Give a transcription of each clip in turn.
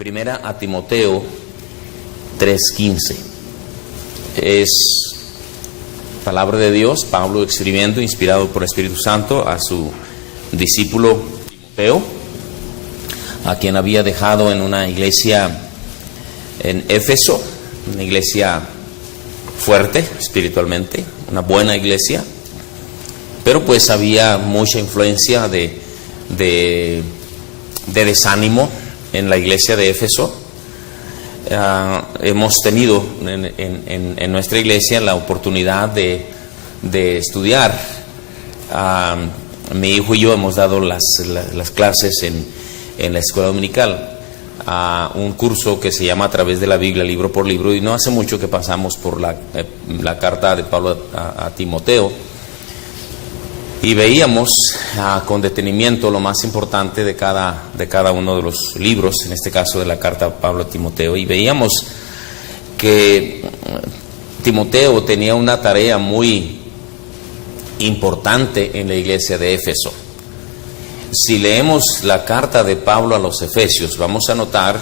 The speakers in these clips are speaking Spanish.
Primera a Timoteo 3:15. Es palabra de Dios, Pablo escribiendo, inspirado por el Espíritu Santo, a su discípulo Timoteo, a quien había dejado en una iglesia en Éfeso, una iglesia fuerte espiritualmente, una buena iglesia, pero pues había mucha influencia de desánimo en la iglesia de Éfeso. Hemos tenido en nuestra iglesia la oportunidad de estudiar. Mi hijo y yo hemos dado las clases en la escuela dominical, un curso que se llama A través de la Biblia, libro por libro, y no hace mucho que pasamos por la carta de Pablo a Timoteo, y veíamos con detenimiento lo más importante de cada uno de los libros, en este caso de la carta de Pablo a Timoteo, y veíamos que Timoteo tenía una tarea muy importante en la iglesia de Éfeso. Si leemos la carta de Pablo a los Efesios, vamos a notar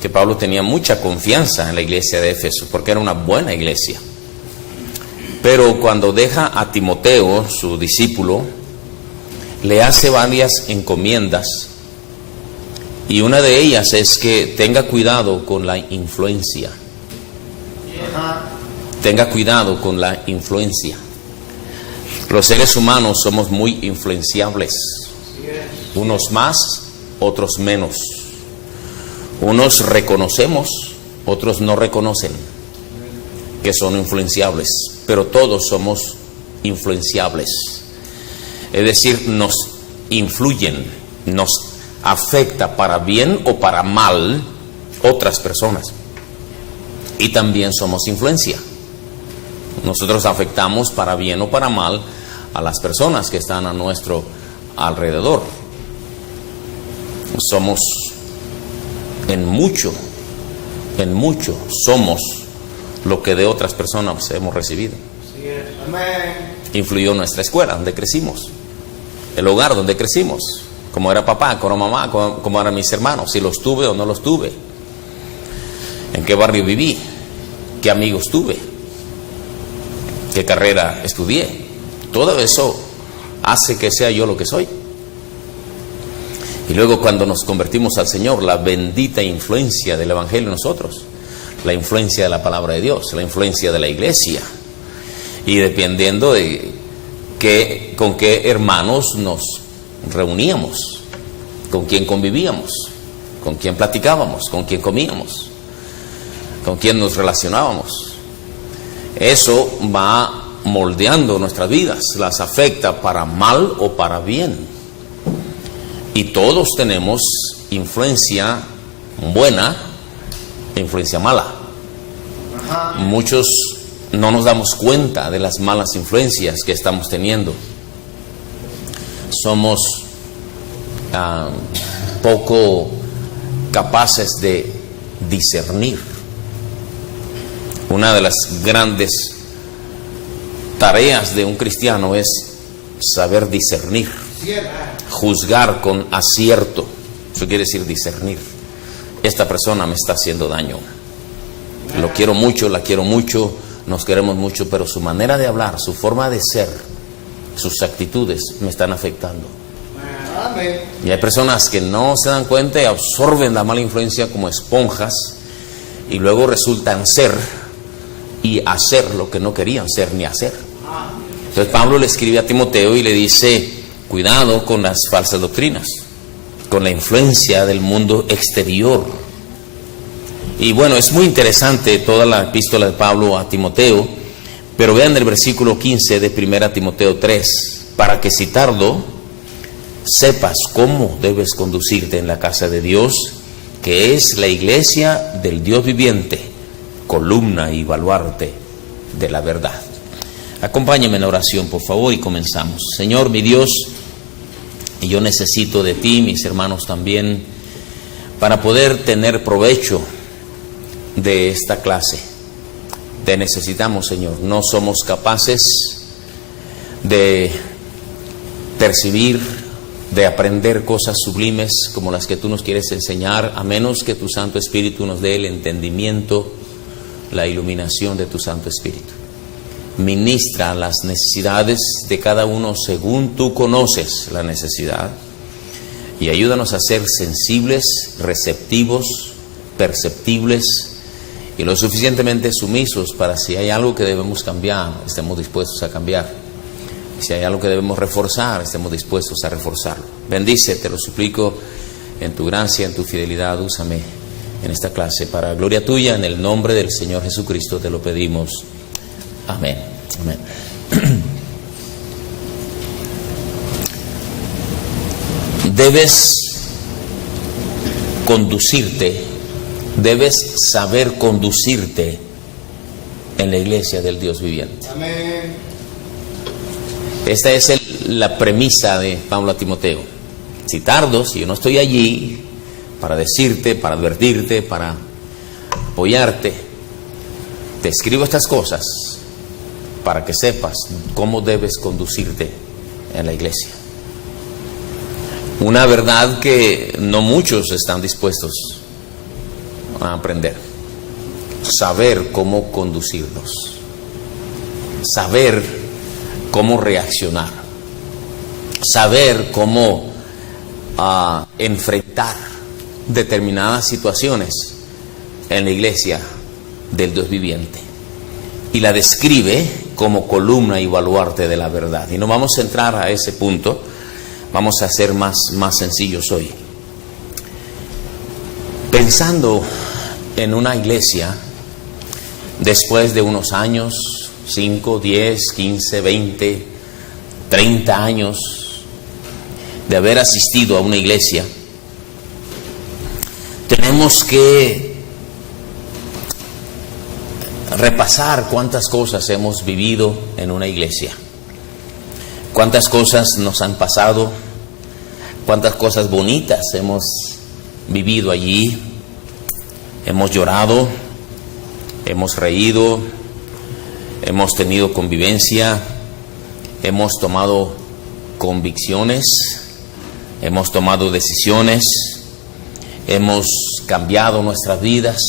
que Pablo tenía mucha confianza en la iglesia de Éfeso, porque era una buena iglesia. Pero cuando deja a Timoteo, su discípulo, le hace varias encomiendas, y una de ellas es que tenga cuidado con la influencia. Tenga cuidado con la influencia. Los seres humanos somos muy influenciables, unos más, otros menos. Unos reconocemos, otros no reconocen que son influenciables, pero todos somos influenciables. Es decir, nos influyen, nos afecta para bien o para mal otras personas. Y también somos influencia. Nosotros afectamos para bien o para mal a las personas que están a nuestro alrededor. Somos en mucho somos lo que de otras personas hemos recibido. Influyó nuestra escuela donde crecimos, el hogar donde crecimos, cómo era papá, cómo era mamá, cómo eran mis hermanos, si los tuve o no los tuve, en qué barrio viví, qué amigos tuve, qué carrera estudié. Todo eso hace que sea yo lo que soy. Y luego cuando nos convertimos al Señor, la bendita influencia del Evangelio en nosotros, la influencia de la palabra de Dios, la influencia de la iglesia, y dependiendo de con qué hermanos nos reuníamos, con quién convivíamos, con quién platicábamos, con quién comíamos, con quién nos relacionábamos. Eso va moldeando nuestras vidas, las afecta para mal o para bien. Y todos tenemos influencia buena e influencia mala. Muchos no nos damos cuenta de las malas influencias que estamos teniendo. Somos poco capaces de discernir. Una de las grandes tareas de un cristiano es saber discernir, juzgar con acierto. Eso quiere decir discernir. Esta persona me está haciendo daño. Lo quiero mucho, la quiero mucho, nos queremos mucho, pero su manera de hablar, su forma de ser, sus actitudes me están afectando. Y hay personas que no se dan cuenta y absorben la mala influencia como esponjas, y luego resultan ser y hacer lo que no querían ser ni hacer. Entonces Pablo le escribe a Timoteo y le dice: cuidado con las falsas doctrinas, con la influencia del mundo exterior. Y bueno, es muy interesante toda la epístola de Pablo a Timoteo, pero vean el versículo 15 de 1 Timoteo 3, para que citarlo, sepas cómo debes conducirte en la casa de Dios, que es la iglesia del Dios viviente, columna y baluarte de la verdad. Acompáñame en oración, por favor, y comenzamos. Señor, mi Dios, yo necesito de ti, mis hermanos también, para poder tener provecho de esta clase. Te necesitamos, Señor. No somos capaces de percibir de aprender cosas sublimes como las que tú nos quieres enseñar, a menos que tu Santo Espíritu nos dé el entendimiento, la iluminación de tu Santo Espíritu. Ministra las necesidades de cada uno según tú conoces la necesidad, y ayúdanos a ser sensibles, receptivos, perceptibles y lo suficientemente sumisos para, si hay algo que debemos cambiar, estemos dispuestos a cambiar. Si hay algo que debemos reforzar, estemos dispuestos a reforzarlo. Bendice, te lo suplico, en tu gracia, en tu fidelidad. Úsame en esta clase para gloria tuya, en el nombre del Señor Jesucristo te lo pedimos. Amén. Amén. Debes conducirte, debes saber conducirte en la iglesia del Dios viviente. Amén. Esta es la premisa de Pablo a Timoteo. Si tardo, si yo no estoy allí para decirte, para advertirte, para apoyarte, te escribo estas cosas para que sepas cómo debes conducirte en la iglesia. Una verdad que no muchos están dispuestos a aprender. Saber cómo conducirnos. Saber cómo reaccionar. Saber cómo enfrentar determinadas situaciones en la iglesia del Dios viviente. Y la describe como columna y baluarte de la verdad. Y no vamos a entrar a ese punto. Vamos a ser más sencillos hoy. Pensando en una iglesia, después de unos años, 5, 10, 15, 20, 30 años de haber asistido a una iglesia, tenemos que repasar cuántas cosas hemos vivido en una iglesia. Cuántas cosas nos han pasado, cuántas cosas bonitas hemos vivido allí. Hemos llorado, hemos reído, hemos tenido convivencia, hemos tomado convicciones, hemos tomado decisiones, hemos cambiado nuestras vidas.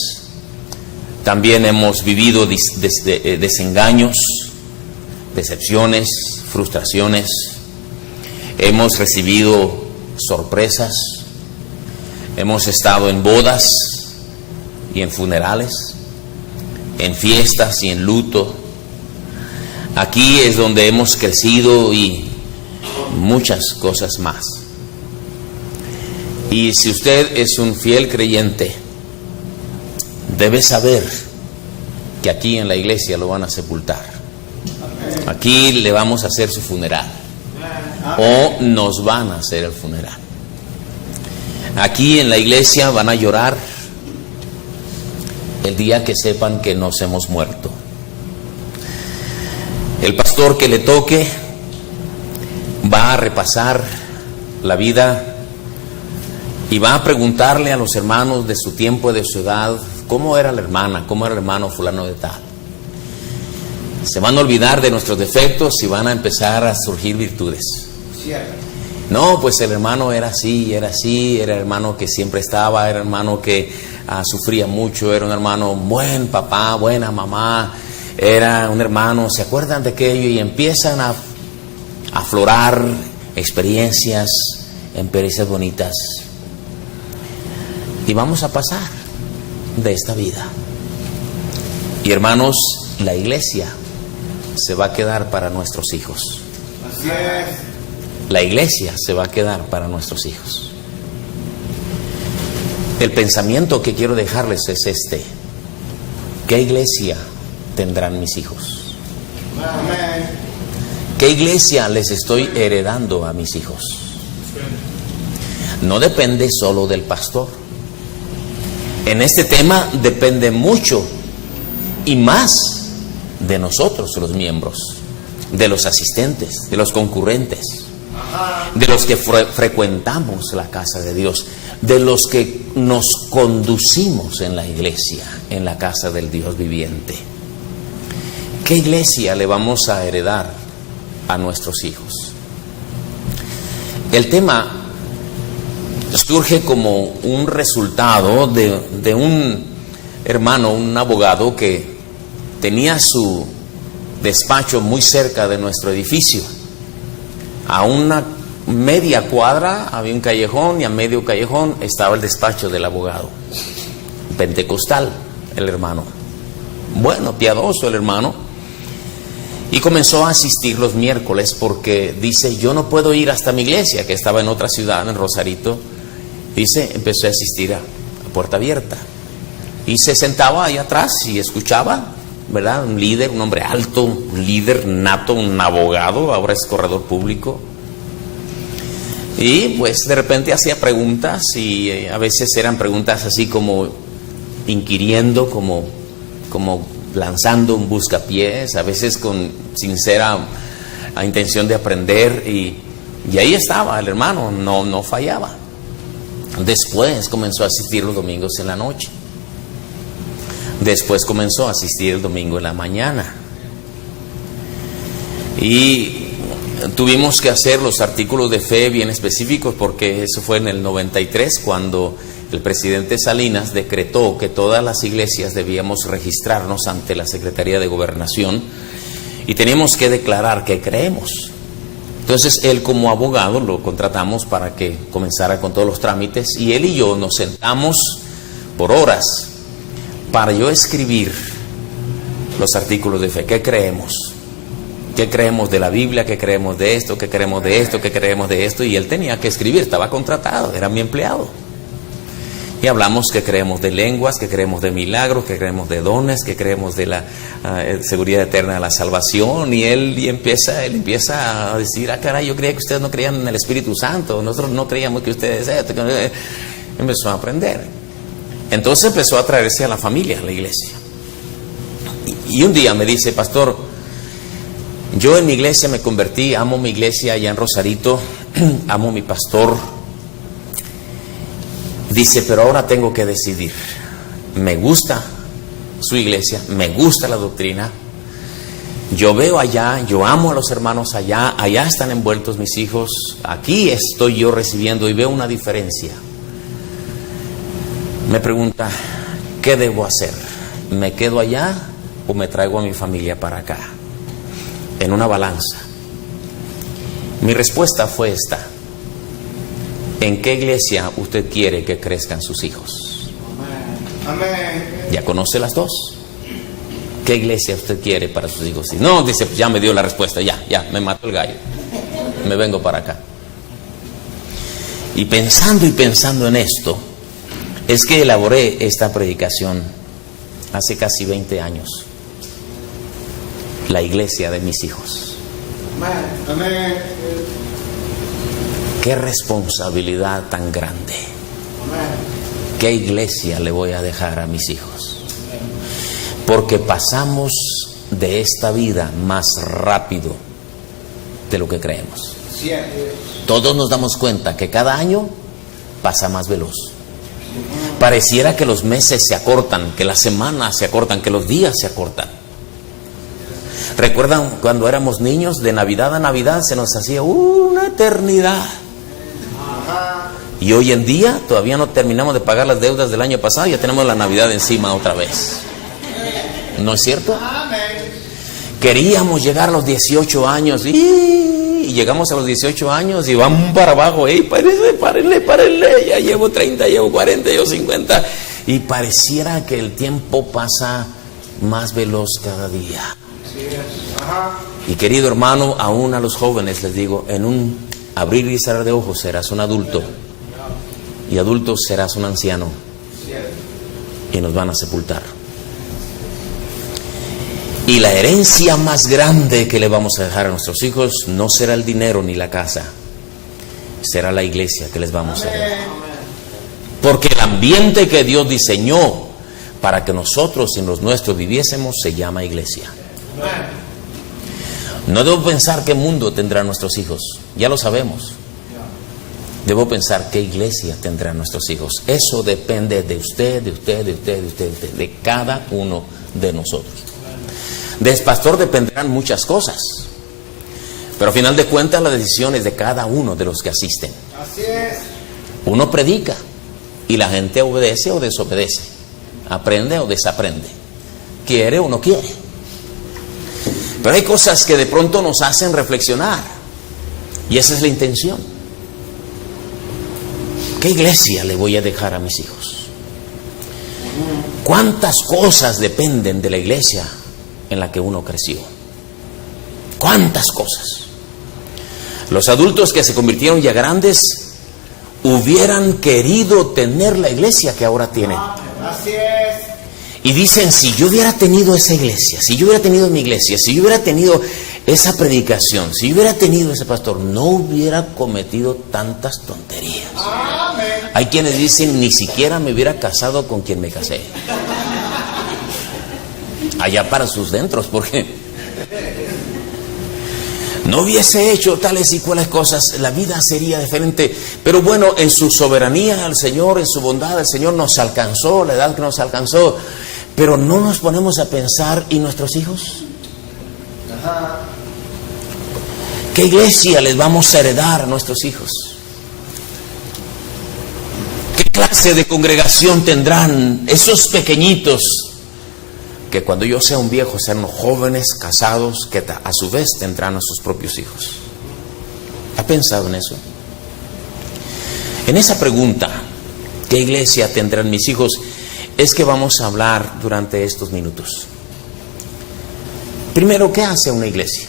También hemos vivido desengaños, decepciones, frustraciones. Hemos recibido sorpresas. Hemos estado en bodas y en funerales, en fiestas y en luto. Aquí es donde hemos crecido y muchas cosas más. Y si usted es un fiel creyente, debe saber que aquí en la iglesia lo van a sepultar. Aquí le vamos a hacer su funeral, o nos van a hacer el funeral. Aquí en la iglesia van a llorar el día que sepan que nos hemos muerto. El pastor que le toque va a repasar la vida y va a preguntarle a los hermanos de su tiempo y de su edad, ¿cómo era la hermana? ¿Cómo era el hermano fulano de tal? Se van a olvidar de nuestros defectos y van a empezar a surgir virtudes. No, pues el hermano era así, era el hermano que siempre estaba, era el hermano que sufría mucho, era un hermano buen papá, buena mamá, era un hermano, ¿se acuerdan de aquello? Y empiezan a aflorar experiencias bonitas. Y vamos a pasar de esta vida. Y hermanos, la iglesia se va a quedar para nuestros hijos. Así es. La iglesia se va a quedar para nuestros hijos. El pensamiento que quiero dejarles es este: ¿qué iglesia tendrán mis hijos? Amén. ¿Qué iglesia les estoy heredando a mis hijos? No depende solo del pastor. En este tema depende mucho y más de nosotros, los miembros, de los asistentes, de los concurrentes, de los que frecuentamos la casa de Dios, de los que nos conducimos en la iglesia, en la casa del Dios viviente. ¿Qué iglesia le vamos a heredar a nuestros hijos? El tema surge como un resultado de un hermano, un abogado que tenía su despacho muy cerca de nuestro edificio. A una media cuadra había un callejón y a medio callejón estaba el despacho del abogado. Pentecostal el hermano, bueno, piadoso el hermano, y comenzó a asistir los miércoles porque dice, yo no puedo ir hasta mi iglesia, que estaba en otra ciudad, en Rosarito. Dice, empecé a asistir a puerta abierta y se sentaba ahí atrás y escuchaba, ¿verdad? Un líder, un hombre alto, un líder nato, un abogado, ahora es corredor público. Y pues de repente hacía preguntas y a veces eran preguntas así como inquiriendo, como lanzando un buscapiés, a veces con sincera intención de aprender, y ahí estaba el hermano, no fallaba. Después comenzó a asistir los domingos en la noche. Después comenzó a asistir el domingo en la mañana. Y tuvimos que hacer los artículos de fe bien específicos, porque eso fue en el 93 cuando el presidente Salinas decretó que todas las iglesias debíamos registrarnos ante la Secretaría de Gobernación y teníamos que declarar que creemos. Entonces él, como abogado, lo contratamos para que comenzara con todos los trámites, y él y yo nos sentamos por horas para yo escribir los artículos de fe. ¿Qué creemos? ¿Qué creemos de la Biblia? ¿Qué creemos de esto? ¿Qué creemos de esto? ¿Qué creemos de esto? Y él tenía que escribir, estaba contratado, era mi empleado. Y hablamos que creemos de lenguas, que creemos de milagros, que creemos de dones, que creemos de la seguridad eterna de la salvación. Y él empieza a decir, caray, yo creía que ustedes no creían en el Espíritu Santo, nosotros no creíamos que ustedes... Empezó a aprender. Entonces empezó a traerse a la familia, a la iglesia. Y un día me dice, pastor, yo en mi iglesia me convertí, amo mi iglesia allá en Rosarito, amo mi pastor. Dice, pero ahora tengo que decidir. Me gusta su iglesia, me gusta la doctrina. Yo veo allá, yo amo a los hermanos allá, allá están envueltos mis hijos, aquí estoy yo recibiendo y veo una diferencia. Me pregunta, ¿qué debo hacer? ¿Me quedo allá o me traigo a mi familia para acá? En una balanza. Mi respuesta fue esta: ¿en qué iglesia usted quiere que crezcan sus hijos? Amén. ¿Ya conoce las dos? ¿Qué iglesia usted quiere para sus hijos? Si no, dice, pues ya me dio la respuesta, ya, me mató el gallo. Me vengo para acá. Y pensando en esto, es que elaboré esta predicación hace casi 20 años. La iglesia de mis hijos. Amén. Qué responsabilidad tan grande. ¿Qué iglesia le voy a dejar a mis hijos? Porque pasamos de esta vida más rápido de lo que creemos. Todos nos damos cuenta que cada año pasa más veloz. Pareciera que los meses se acortan, que las semanas se acortan, que los días se acortan. ¿Recuerdan cuando éramos niños? De Navidad a Navidad se nos hacía una eternidad. Y hoy en día todavía no terminamos de pagar las deudas del año pasado, ya tenemos la Navidad encima otra vez. ¿No es cierto? Queríamos llegar a los 18 años y llegamos a los 18 años y vamos para abajo. Párenle, ya llevo 30, llevo 40, llevo 50. Y pareciera que el tiempo pasa más veloz cada día. Y querido hermano, aún a los jóvenes les digo, en un abrir y cerrar de ojos serás un adulto, y adulto serás un anciano, y nos van a sepultar. Y la herencia más grande que le vamos a dejar a nuestros hijos no será el dinero ni la casa, será la iglesia que les vamos a dar. Porque el ambiente que Dios diseñó para que nosotros y los nuestros viviésemos se llama iglesia. No debo pensar qué mundo tendrán nuestros hijos, ya lo sabemos. Debo pensar qué iglesia tendrán nuestros hijos. Eso depende de usted, de cada uno de nosotros. Del pastor dependerán muchas cosas, Pero a final de cuentas la decisión es de cada uno de los que asisten. Así es. Uno predica y la gente obedece o desobedece, aprende o desaprende, quiere o no quiere. Pero hay cosas que de pronto nos hacen reflexionar y esa es la intención. ¿Qué iglesia le voy a dejar a mis hijos? ¿Cuántas cosas dependen de la iglesia en la que uno creció? ¿Cuántas cosas? Los adultos que se convirtieron ya grandes hubieran querido tener la iglesia que ahora tienen. Así es. Y dicen, si yo hubiera tenido esa iglesia, si yo hubiera tenido mi iglesia, si yo hubiera tenido esa predicación, si yo hubiera tenido ese pastor, no hubiera cometido tantas tonterías. Amén. Hay quienes dicen, ni siquiera me hubiera casado con quien me casé. Allá para sus dentros, porque no hubiese hecho tales y cuales cosas, la vida sería diferente. Pero bueno, en su soberanía el Señor, en su bondad el Señor nos alcanzó, la edad que nos alcanzó. Pero no nos ponemos a pensar, ¿y nuestros hijos? ¿Qué iglesia les vamos a heredar a nuestros hijos? ¿Qué clase de congregación tendrán esos pequeñitos que cuando yo sea un viejo serán jóvenes casados que a su vez tendrán a sus propios hijos? ¿Ha pensado en eso? En esa pregunta, ¿qué iglesia tendrán mis hijos? Es que vamos a hablar durante estos minutos. Primero, ¿qué hace una iglesia?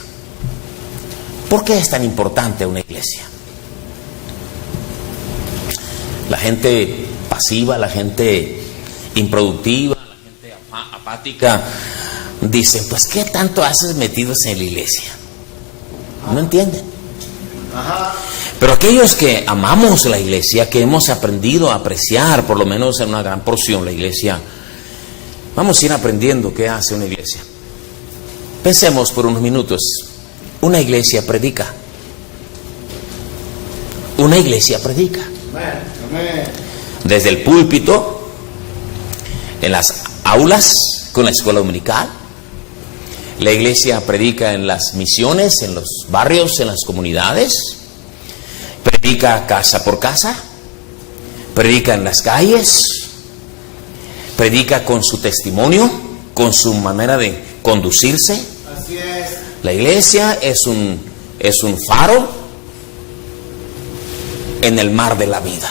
¿Por qué es tan importante una iglesia? La gente pasiva, la gente improductiva, la gente apática, dicen, pues ¿qué tanto haces metidos en la iglesia? No entienden. Pero aquellos que amamos la iglesia, que hemos aprendido a apreciar, por lo menos en una gran porción, la iglesia, vamos a ir aprendiendo qué hace una iglesia. Pensemos por unos minutos. Una iglesia predica. Una iglesia predica. Desde el púlpito, en las aulas, con la escuela dominical. La iglesia predica en las misiones, en los barrios, en las comunidades. Predica casa por casa. Predica en las calles. Predica con su testimonio, con su manera de conducirse. Así es. La iglesia es un faro en el mar de la vida.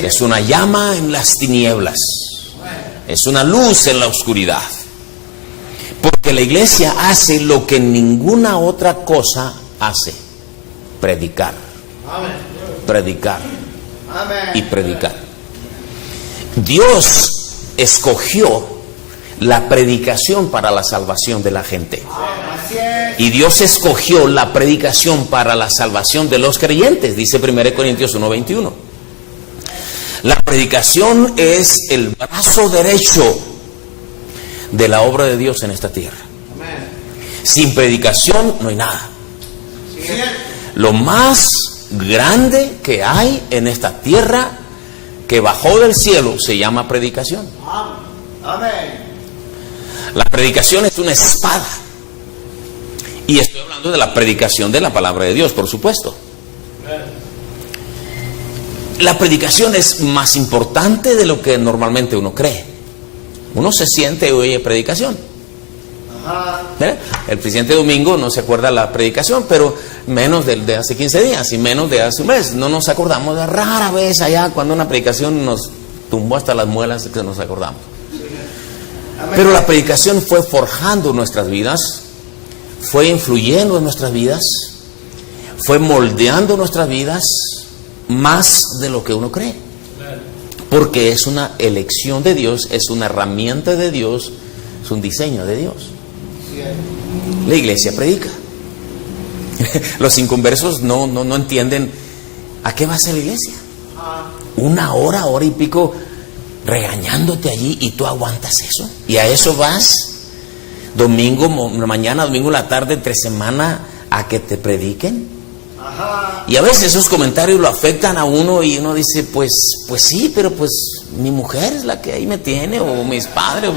Es una llama en las tinieblas. Es una luz en la oscuridad. Porque la iglesia hace lo que ninguna otra cosa hace: predicar. Predicar y predicar. Dios escogió la predicación para la salvación de la gente. Y Dios escogió la predicación para la salvación de los creyentes, dice 1 Corintios 1:21. La predicación es el brazo derecho de la obra de Dios en esta tierra. Sin predicación no hay nada. Lo más grande que hay en esta tierra que bajó del cielo se llama predicación. La predicación es una espada. Y estoy hablando de la predicación de la palabra de Dios, por supuesto. La predicación es más importante de lo que normalmente uno cree. Uno se siente y oye predicación. ¿Verdad? El presidente Domingo no se acuerda de la predicación, pero menos de hace 15 días y menos de hace un mes. No nos acordamos, de rara vez allá cuando una predicación nos tumbó hasta las muelas que nos acordamos. Pero la predicación fue forjando nuestras vidas, fue influyendo en nuestras vidas, fue moldeando nuestras vidas más de lo que uno cree. Porque es una elección de Dios, es una herramienta de Dios, es un diseño de Dios. La iglesia predica. Los inconversos no entienden a qué va a ser la iglesia. Una hora y pico regañándote allí y tú aguantas eso. Y a eso vas domingo mañana, domingo en la tarde, entre semana, a que te prediquen. Y a veces esos comentarios lo afectan a uno y uno dice, pues sí, pero pues mi mujer es la que ahí me tiene, o mis padres,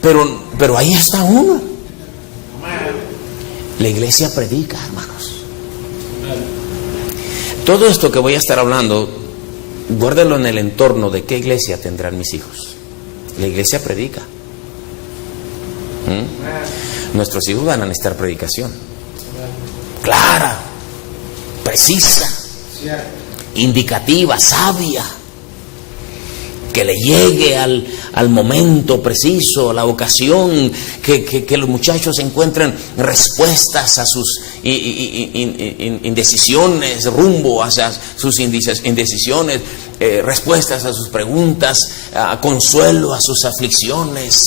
pero ahí está uno. La iglesia predica, hermanos. Todo esto que voy a estar hablando, guárdalo en el entorno de qué iglesia tendrán mis hijos. La iglesia predica. Nuestros hijos van a necesitar predicación clara, precisa, indicativa, sabia, que le llegue al momento preciso, a la ocasión, que los muchachos encuentren respuestas a sus indecisiones, rumbo hacia sus indecisiones, respuestas a sus preguntas, consuelo a sus aflicciones,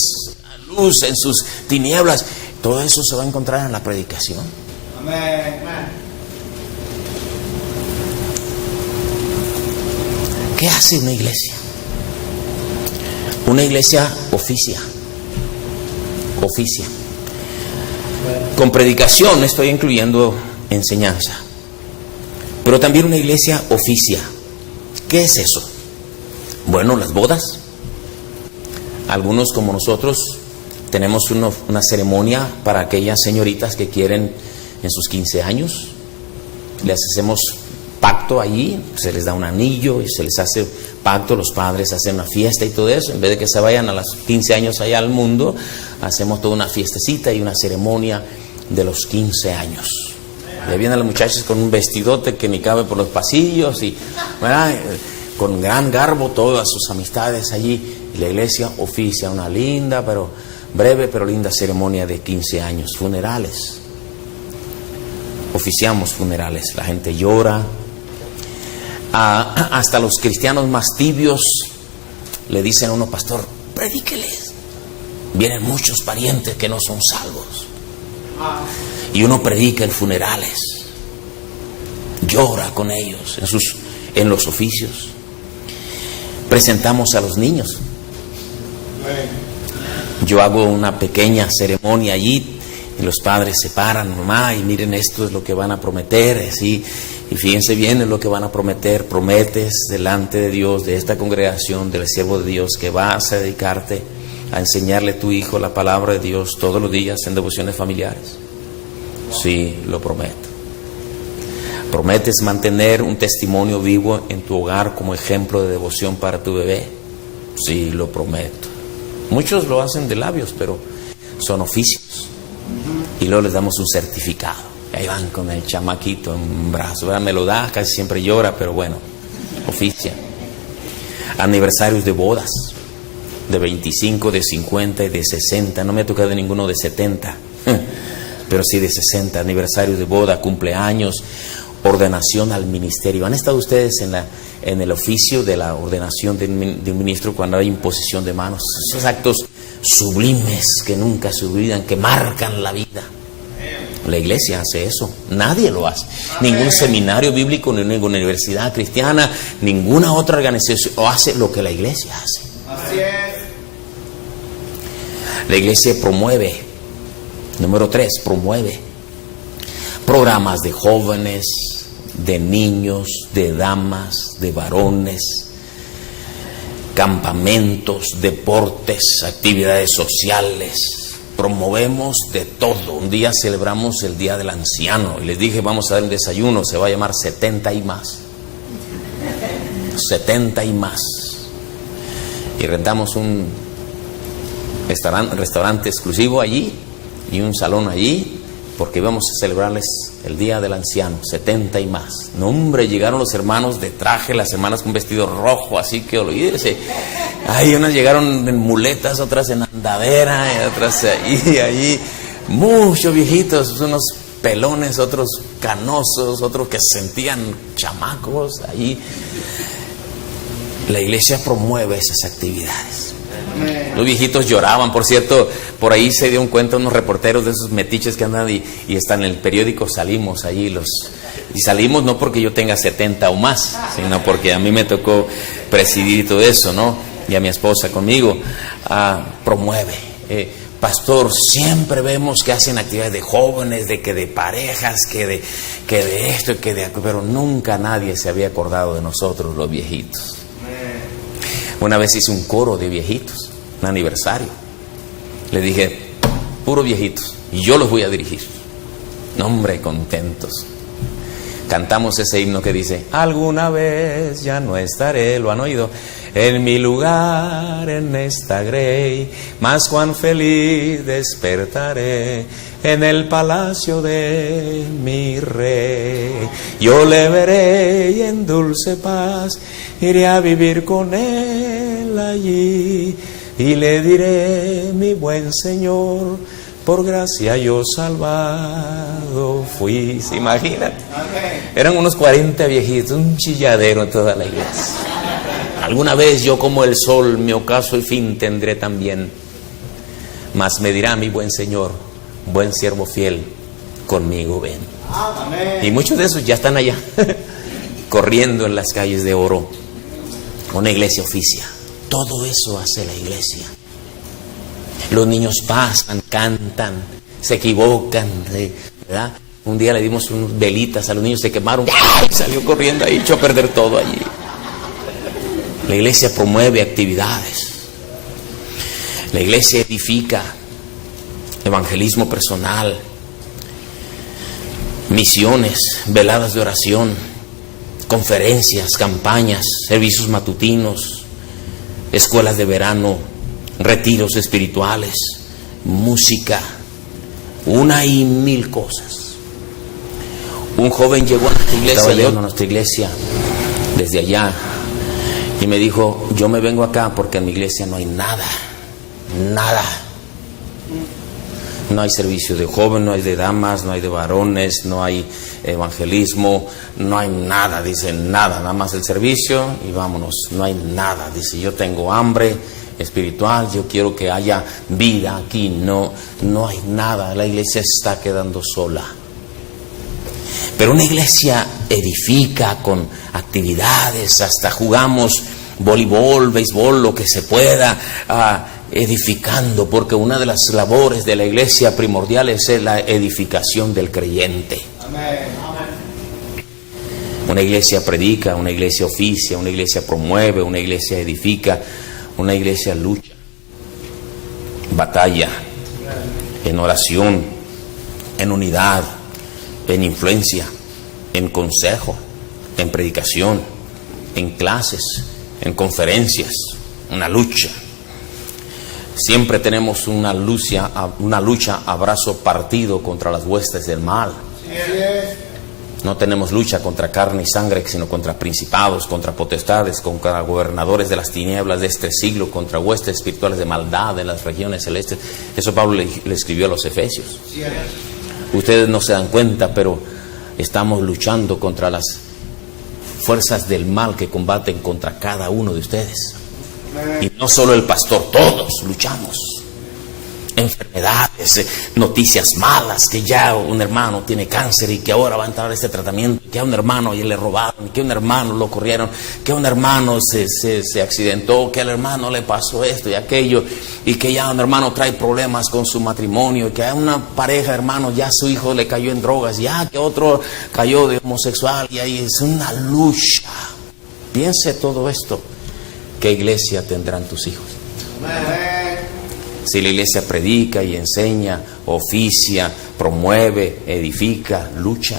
luz en sus tinieblas. Todo eso se va a encontrar en la predicación. Amén. ¿Qué hace una iglesia? Una iglesia oficia. Con predicación estoy incluyendo enseñanza. Pero también una iglesia oficia. ¿Qué es eso? Bueno, las bodas. Algunos como nosotros tenemos una ceremonia para aquellas señoritas que quieren en sus 15 años. Les hacemos pacto allí, se les da un anillo y se les hace pacto, los padres hacen una fiesta y todo eso. En vez de que se vayan a los 15 años allá al mundo, hacemos toda una fiestecita y una ceremonia de los 15 años. Ya vienen las muchachas con un vestidote que ni cabe por los pasillos y, ¿verdad?, con gran garbo, todas sus amistades allí. Y la iglesia oficia una linda, pero breve pero linda ceremonia de 15 años, funerales. Oficiamos funerales, la gente llora. Hasta los cristianos más tibios le dicen a uno: pastor, predíqueles. Vienen muchos parientes que no son salvos. Y uno predica en funerales, llora con ellos en los oficios. Presentamos a los niños. Yo hago una pequeña ceremonia allí y los padres se paran: mamá, y miren, esto es lo que van a prometer, así, y fíjense bien en lo que van a prometer. Prometes delante de Dios, de esta congregación, del siervo de Dios, que vas a dedicarte a enseñarle a tu hijo la palabra de Dios todos los días en devociones familiares. Sí, lo prometo. ¿Prometes mantener un testimonio vivo en tu hogar como ejemplo de devoción para tu bebé? Sí, lo prometo. Muchos lo hacen de labios, pero son oficios. Y luego les damos un certificado. Y ahí van con el chamaquito en brazos. Me lo da, casi siempre llora, pero bueno, oficia. Aniversarios de bodas, de 25, de 50 y de 60. No me ha tocado ninguno de 70, pero sí de 60. Aniversarios de boda, cumpleaños, ordenación al ministerio. ¿Han estado ustedes en el oficio de la ordenación de un ministro cuando hay imposición de manos? Esos actos sublimes que nunca se olvidan, que marcan la vida. La iglesia hace eso. Nadie lo hace. Ningún seminario bíblico, ni ninguna universidad cristiana, ninguna otra organización hace lo que la iglesia hace. Así es. La iglesia promueve. Número 3, promueve programas de jóvenes, de niños, de damas, de varones, campamentos, deportes, actividades sociales. Promovemos de todo. Un día celebramos el Día del Anciano y les dije: vamos a dar un desayuno, se va a llamar 70 y más. 70 y más. Y rentamos un restaurante exclusivo allí y un salón allí, porque íbamos a celebrarles el Día del Anciano, 70 y más. No, hombre, llegaron los hermanos de traje, las hermanas con vestido rojo, así que olvídese. Ay, unas llegaron en muletas, otras en andadera, y otras allí. Muchos viejitos, unos pelones, otros canosos, otros que se sentían chamacos allí. La iglesia promueve esas actividades. Los viejitos lloraban, por cierto. Por ahí se dieron cuenta unos reporteros de esos metiches que andan y están en el periódico. Salimos allí y salimos no porque yo tenga 70 o más, sino porque a mí me tocó presidir todo eso, ¿no? Y a mi esposa conmigo. Promueve. Pastor, siempre vemos que hacen actividades de jóvenes, de parejas, que de esto, pero nunca nadie se había acordado de nosotros, los viejitos. Una vez hice un coro de viejitos, un aniversario. Le dije: puro viejitos, y yo los voy a dirigir. No, hombre, contentos. Cantamos ese himno que dice: alguna vez ya no estaré, ¿lo han oído? En mi lugar en esta grey, mas cuán feliz despertaré en el palacio de mi rey. Yo le veré y en dulce paz iré a vivir con él allí, y le diré: mi buen Señor, por gracia yo salvado fui. ¿Se imaginan? Eran unos 40 viejitos, un chilladero en toda la iglesia. Alguna vez yo como el sol, mi ocaso y fin tendré también. Mas me dirá mi buen Señor: buen siervo fiel, conmigo ven. Y muchos de esos ya están allá, corriendo en las calles de oro. Una iglesia oficia. Todo eso hace la iglesia. Los niños pasan, cantan, se equivocan, ¿verdad? Un día le dimos unas velitas a los niños, se quemaron, ¡ay! Salió corriendo ahí, echó a perder todo allí. La iglesia promueve actividades. La iglesia edifica evangelismo personal, misiones, veladas de oración, conferencias, campañas, servicios matutinos, escuelas de verano, retiros espirituales, música, una y mil cosas. Un joven llegó a nuestra iglesia, estaba llegando a nuestra iglesia desde allá, y me dijo: yo me vengo acá porque en mi iglesia no hay nada, nada. No hay servicio de jóvenes, no hay de damas, no hay de varones, no hay evangelismo, no hay nada, dice, nada más el servicio y vámonos, no hay nada. Dice: yo tengo hambre espiritual, yo quiero que haya vida aquí. No hay nada, la iglesia está quedando sola. Pero una iglesia edifica con actividades, hasta jugamos voleibol, béisbol, lo que se pueda, edificando, porque una de las labores de la iglesia primordiales es la edificación del creyente. Una iglesia predica, una iglesia oficia, una iglesia promueve, una iglesia edifica, una iglesia lucha, batalla, en oración, en unidad, en influencia, en consejo, en predicación, en clases, en conferencias, una lucha. Siempre tenemos una lucha a brazo partido contra las huestes del mal. No tenemos lucha contra carne y sangre, sino contra principados, contra potestades, contra gobernadores de las tinieblas de este siglo, contra huestes espirituales de maldad en las regiones celestes. Eso Pablo le escribió a los Efesios. Ustedes no se dan cuenta, pero estamos luchando contra las fuerzas del mal que combaten contra cada uno de ustedes. Y no solo el pastor, todos luchamos. Enfermedades, noticias malas, que ya un hermano tiene cáncer y que ahora va a entrar a este tratamiento, que a un hermano ayer le robaron, que a un hermano lo corrieron, que a un hermano se accidentó, que al hermano le pasó esto y aquello, y que ya un hermano trae problemas con su matrimonio, y que a una pareja, hermano, ya su hijo le cayó en drogas, ya que otro cayó de homosexual, y ahí es una lucha. Piense todo esto. ¿Qué iglesia tendrán tus hijos? Si la iglesia predica y enseña, oficia, promueve, edifica, lucha.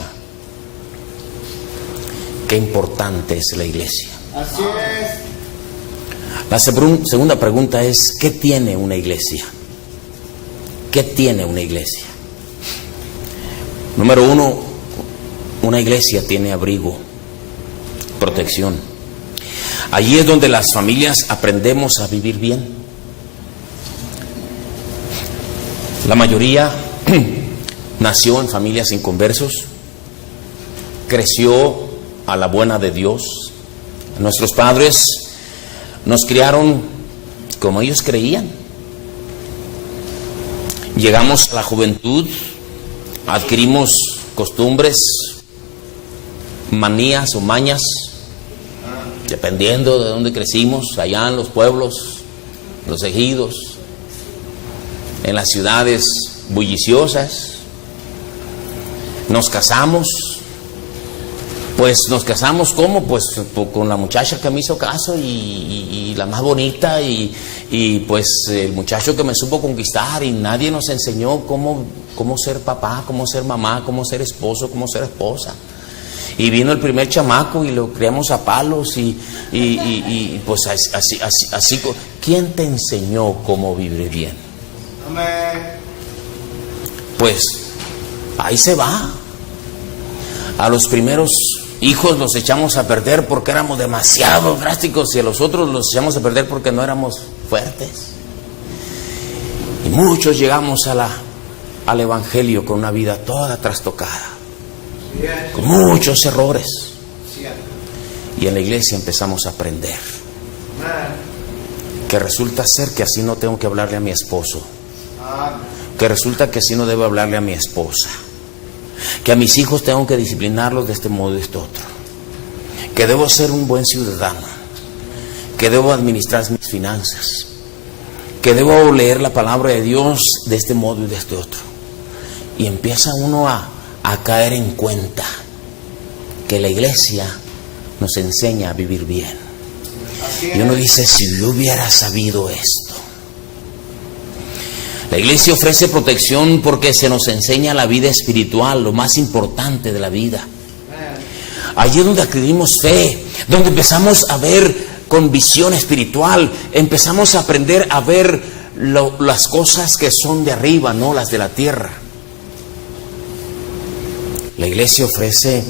Qué importante es la iglesia. Así es. La segunda pregunta es: ¿qué tiene una iglesia? ¿Qué tiene una iglesia? Número uno, una iglesia tiene abrigo, protección. Allí es donde las familias aprendemos a vivir bien. La mayoría nació en familias inconversos, creció a la buena de Dios. Nuestros padres nos criaron como ellos creían. Llegamos a la juventud, adquirimos costumbres, manías o mañas, dependiendo de dónde crecimos, allá en los pueblos, los ejidos, en las ciudades bulliciosas. Nos casamos, Pues nos casamos, ¿cómo? Pues con la muchacha que me hizo caso y la más bonita y pues el muchacho que me supo conquistar, y nadie nos enseñó cómo ser papá, cómo ser mamá, cómo ser esposo, cómo ser esposa. Y vino el primer chamaco y lo criamos a palos y pues así. ¿Quién te enseñó cómo vivir bien? Amén. Pues ahí se va. A los primeros hijos los echamos a perder porque éramos demasiado drásticos, y a los otros los echamos a perder porque no éramos fuertes. Y muchos llegamos al Evangelio con una vida toda trastocada, con muchos errores. Y en la iglesia empezamos a aprender que resulta ser que así no tengo que hablarle a mi esposo, que resulta que así no debo hablarle a mi esposa, que a mis hijos tengo que disciplinarlos de este modo y de este otro, que debo ser un buen ciudadano, que debo administrar mis finanzas, que debo leer la palabra de Dios de este modo y de este otro. Y empieza uno a caer en cuenta que la iglesia nos enseña a vivir bien. Y uno dice, si yo hubiera sabido esto. La iglesia ofrece protección porque se nos enseña la vida espiritual, lo más importante de la vida. Allí es donde adquirimos fe, donde empezamos a ver con visión espiritual, empezamos a aprender a ver las cosas que son de arriba, no las de la tierra. La iglesia ofrece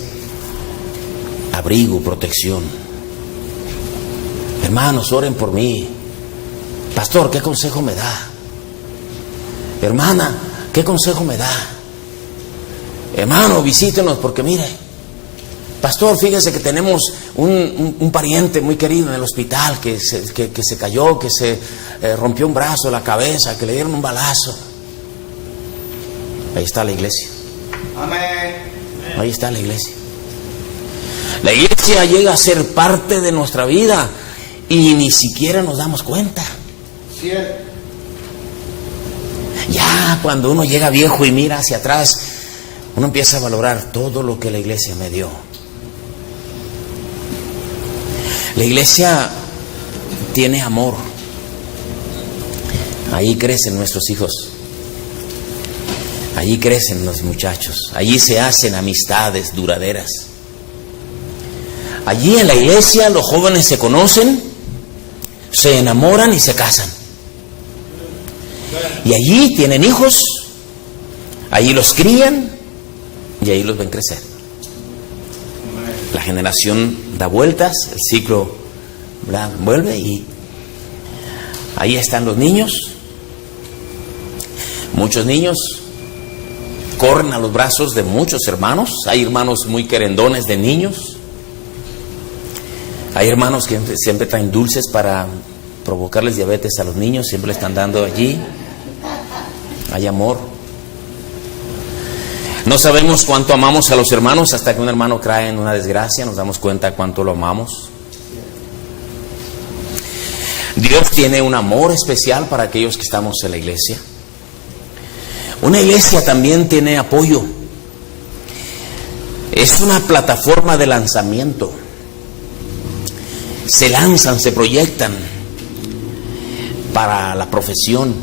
abrigo, protección. Hermanos, oren por mí. Pastor, ¿qué consejo me da? Hermana, ¿qué consejo me da? Hermano, visítenos porque mire, pastor, fíjese que tenemos un pariente muy querido en el hospital que se cayó, que se rompió un brazo, la cabeza, que le dieron un balazo. Ahí está la iglesia. Amén. Ahí está la iglesia. La iglesia llega a ser parte de nuestra vida y ni siquiera nos damos cuenta. Cierto. Ya cuando uno llega viejo y mira hacia atrás, uno empieza a valorar todo lo que la iglesia me dio. La iglesia tiene amor. Ahí crecen nuestros hijos. Allí crecen los muchachos. Allí se hacen amistades duraderas. Allí en la iglesia los jóvenes se conocen, se enamoran y se casan. Y allí tienen hijos, allí los crían y ahí los ven crecer. La generación da vueltas, el ciclo vuelve y ahí están los niños. Muchos niños corren a los brazos de muchos hermanos. Hay hermanos muy querendones de niños. Hay hermanos que siempre traen dulces para provocarles diabetes a los niños, siempre le están dando allí. Hay amor. No sabemos cuánto amamos a los hermanos hasta que un hermano cae en una desgracia, nos damos cuenta cuánto lo amamos. Dios tiene un amor especial para aquellos que estamos en la iglesia. Una iglesia también tiene apoyo. Es una plataforma de lanzamiento. Se lanzan, se proyectan para la profesión,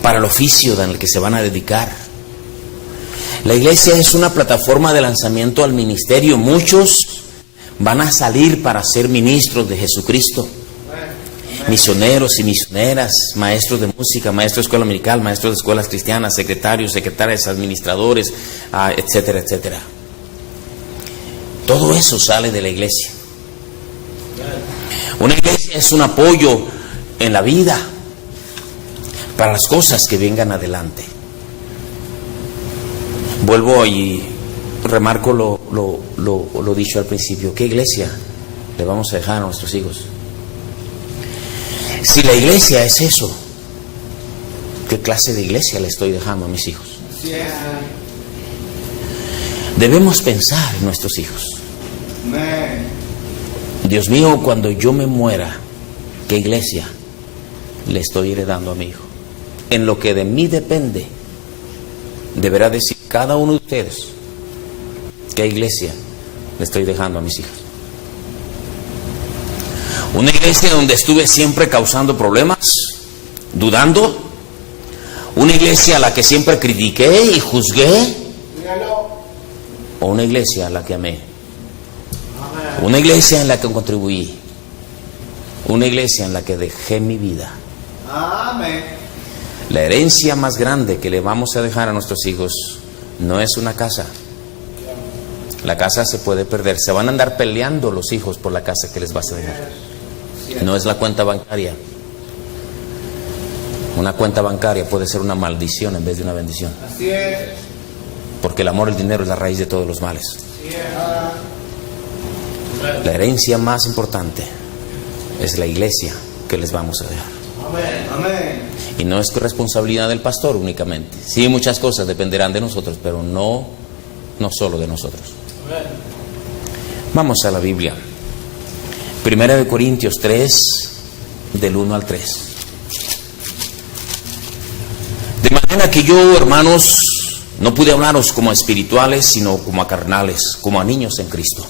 para el oficio en el que se van a dedicar. La iglesia es una plataforma de lanzamiento al ministerio. Muchos van a salir para ser ministros de Jesucristo, misioneros y misioneras, maestros de música, maestros de escuela dominical, maestros de escuelas cristianas, secretarios, secretarias, administradores, etcétera, etcétera. Todo eso sale de la iglesia. Una iglesia es un apoyo en la vida para las cosas que vengan adelante. Vuelvo y remarco lo dicho al principio. ¿Qué iglesia le vamos a dejar a nuestros hijos? Si la iglesia es eso, ¿qué clase de iglesia le estoy dejando a mis hijos? Debemos pensar en nuestros hijos. Dios mío, cuando yo me muera, ¿qué iglesia le estoy heredando a mi hijo? En lo que de mí depende, deberá decir cada uno de ustedes ¿Qué iglesia le estoy dejando a mis hijos? Una iglesia donde estuve siempre causando problemas, dudando. Una iglesia a la que siempre critiqué y juzgué. O una iglesia a la que amé. Una iglesia en la que contribuí. Una iglesia en la que dejé mi vida. Amén. La herencia más grande que le vamos a dejar a nuestros hijos no es una casa. La casa se puede perder. Se van a andar peleando los hijos por la casa que les vas a dejar. No es la cuenta bancaria. Una cuenta bancaria puede ser una maldición en vez de una bendición. Así es. Porque el amor al dinero es la raíz de todos los males. La herencia más importante es la iglesia que les vamos a dejar. Amén. Amén. Y no es responsabilidad del pastor únicamente. Sí, muchas cosas dependerán de nosotros, pero no solo de nosotros. Vamos a la Biblia. Primera de Corintios 3, del 1 al 3. De manera que yo, hermanos, no pude hablaros como a espirituales, sino como a carnales, como a niños en Cristo.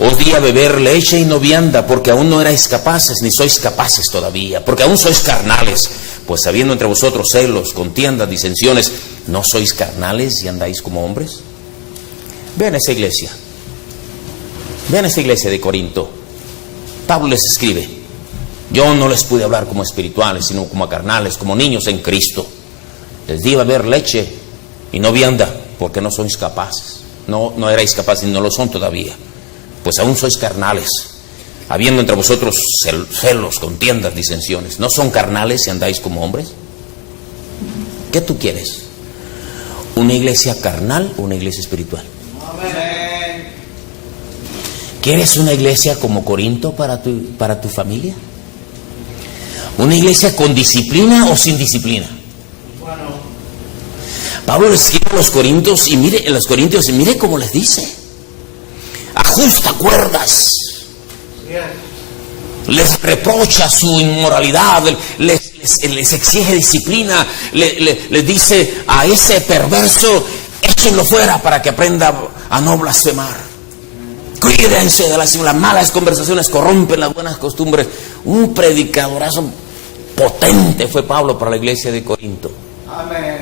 Os di a beber leche y no vianda, porque aún no erais capaces, ni sois capaces todavía, porque aún sois carnales, pues habiendo entre vosotros celos, contiendas, disensiones, ¿no sois carnales y andáis como hombres? Vean esa iglesia de Corinto. Pablo les escribe: yo no les pude hablar como espirituales, sino como a carnales, como niños en Cristo. Les di a beber leche y no vianda, porque no sois capaces. No erais capaces y no lo son todavía, pues aún sois carnales, habiendo entre vosotros celos, contiendas, disensiones. ¿No son carnales y andáis como hombres? ¿Qué tú quieres? ¿Una iglesia carnal o una iglesia espiritual? Amén. ¿Quieres una iglesia como Corinto para tu familia? ¿Una iglesia con disciplina o sin disciplina? Bueno. Pablo les escribe a los corintios y mire cómo les dice: ajusta cuerdas. Les reprocha su inmoralidad, les exige disciplina, les dice a ese perverso: échenlo fuera para que aprenda a no blasfemar. Cuídense de las malas conversaciones, corrompen las buenas costumbres. Un predicadorazo potente fue Pablo para la iglesia de Corinto. Amén.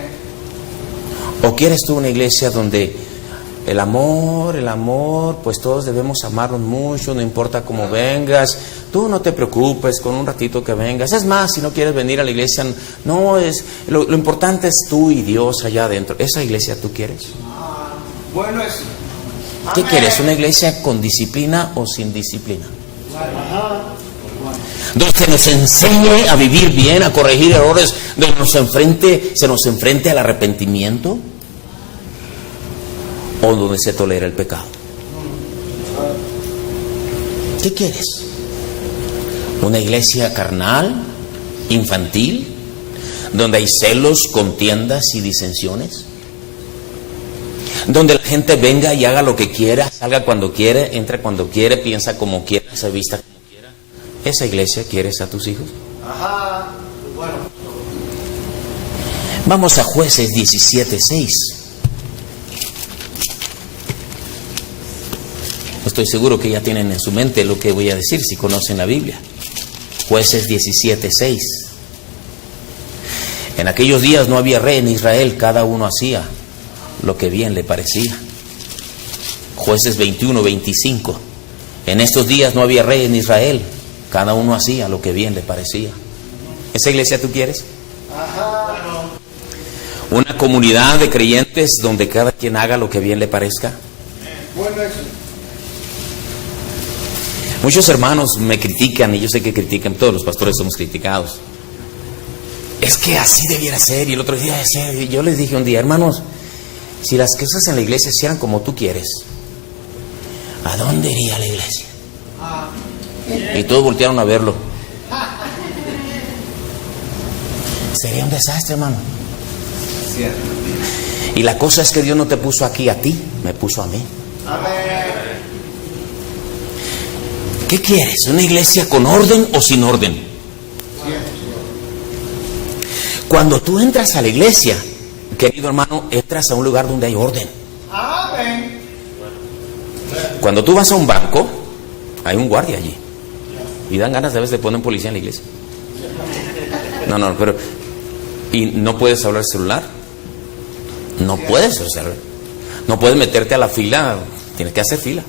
¿O quieres tú una iglesia donde el amor, pues todos debemos amarnos mucho, no importa cómo vengas, tú no te preocupes con un ratito que vengas? Es más, si no quieres venir a la iglesia, lo importante es tú y Dios allá adentro. ¿Esa iglesia tú quieres? Bueno es. ¿Qué quieres? ¿Una iglesia con disciplina o sin disciplina? Donde se nos enseñe a vivir bien, a corregir errores, donde se nos enfrente al arrepentimiento, o donde se tolera el pecado. ¿Qué quieres? ¿Una iglesia carnal, infantil, donde hay celos, contiendas y disensiones? Donde la gente venga y haga lo que quiera, salga cuando quiere, entre cuando quiere, piensa como quiera, se vista como quiera. ¿Esa iglesia quieres a tus hijos? Ajá. Bueno. Vamos a Jueces 17:6. Estoy seguro que ya tienen en su mente lo que voy a decir si conocen la Biblia. Jueces 17:6. En aquellos días no había rey en Israel, cada uno hacía lo que bien le parecía. Jueces 21:25. En estos días no había rey en Israel, cada uno hacía lo que bien le parecía. ¿Esa iglesia tú quieres? Ajá. Una comunidad de creyentes donde cada quien haga lo que bien le parezca. Bueno es. Muchos hermanos me critican, y yo sé que critican, todos los pastores somos criticados. Es que así debiera ser, y el otro día ser. Y yo les dije un día: hermanos, si las cosas en la iglesia se hicieran como tú quieres, ¿a dónde iría la iglesia? Y todos voltearon a verlo. Sería un desastre, hermano. Cierto. Y la cosa es que Dios no te puso aquí a ti, me puso a mí. Amén. ¿Qué quieres? ¿Una iglesia con orden o sin orden? Cuando tú entras a la iglesia, querido hermano, entras a un lugar donde hay orden. Amén. Cuando tú vas a un banco, hay un guardia allí. Y dan ganas de veces de poner un policía en la iglesia. No, pero... ¿Y no puedes hablar celular? No puedes hacerlo. No puedes meterte a la fila, tienes que hacer fila.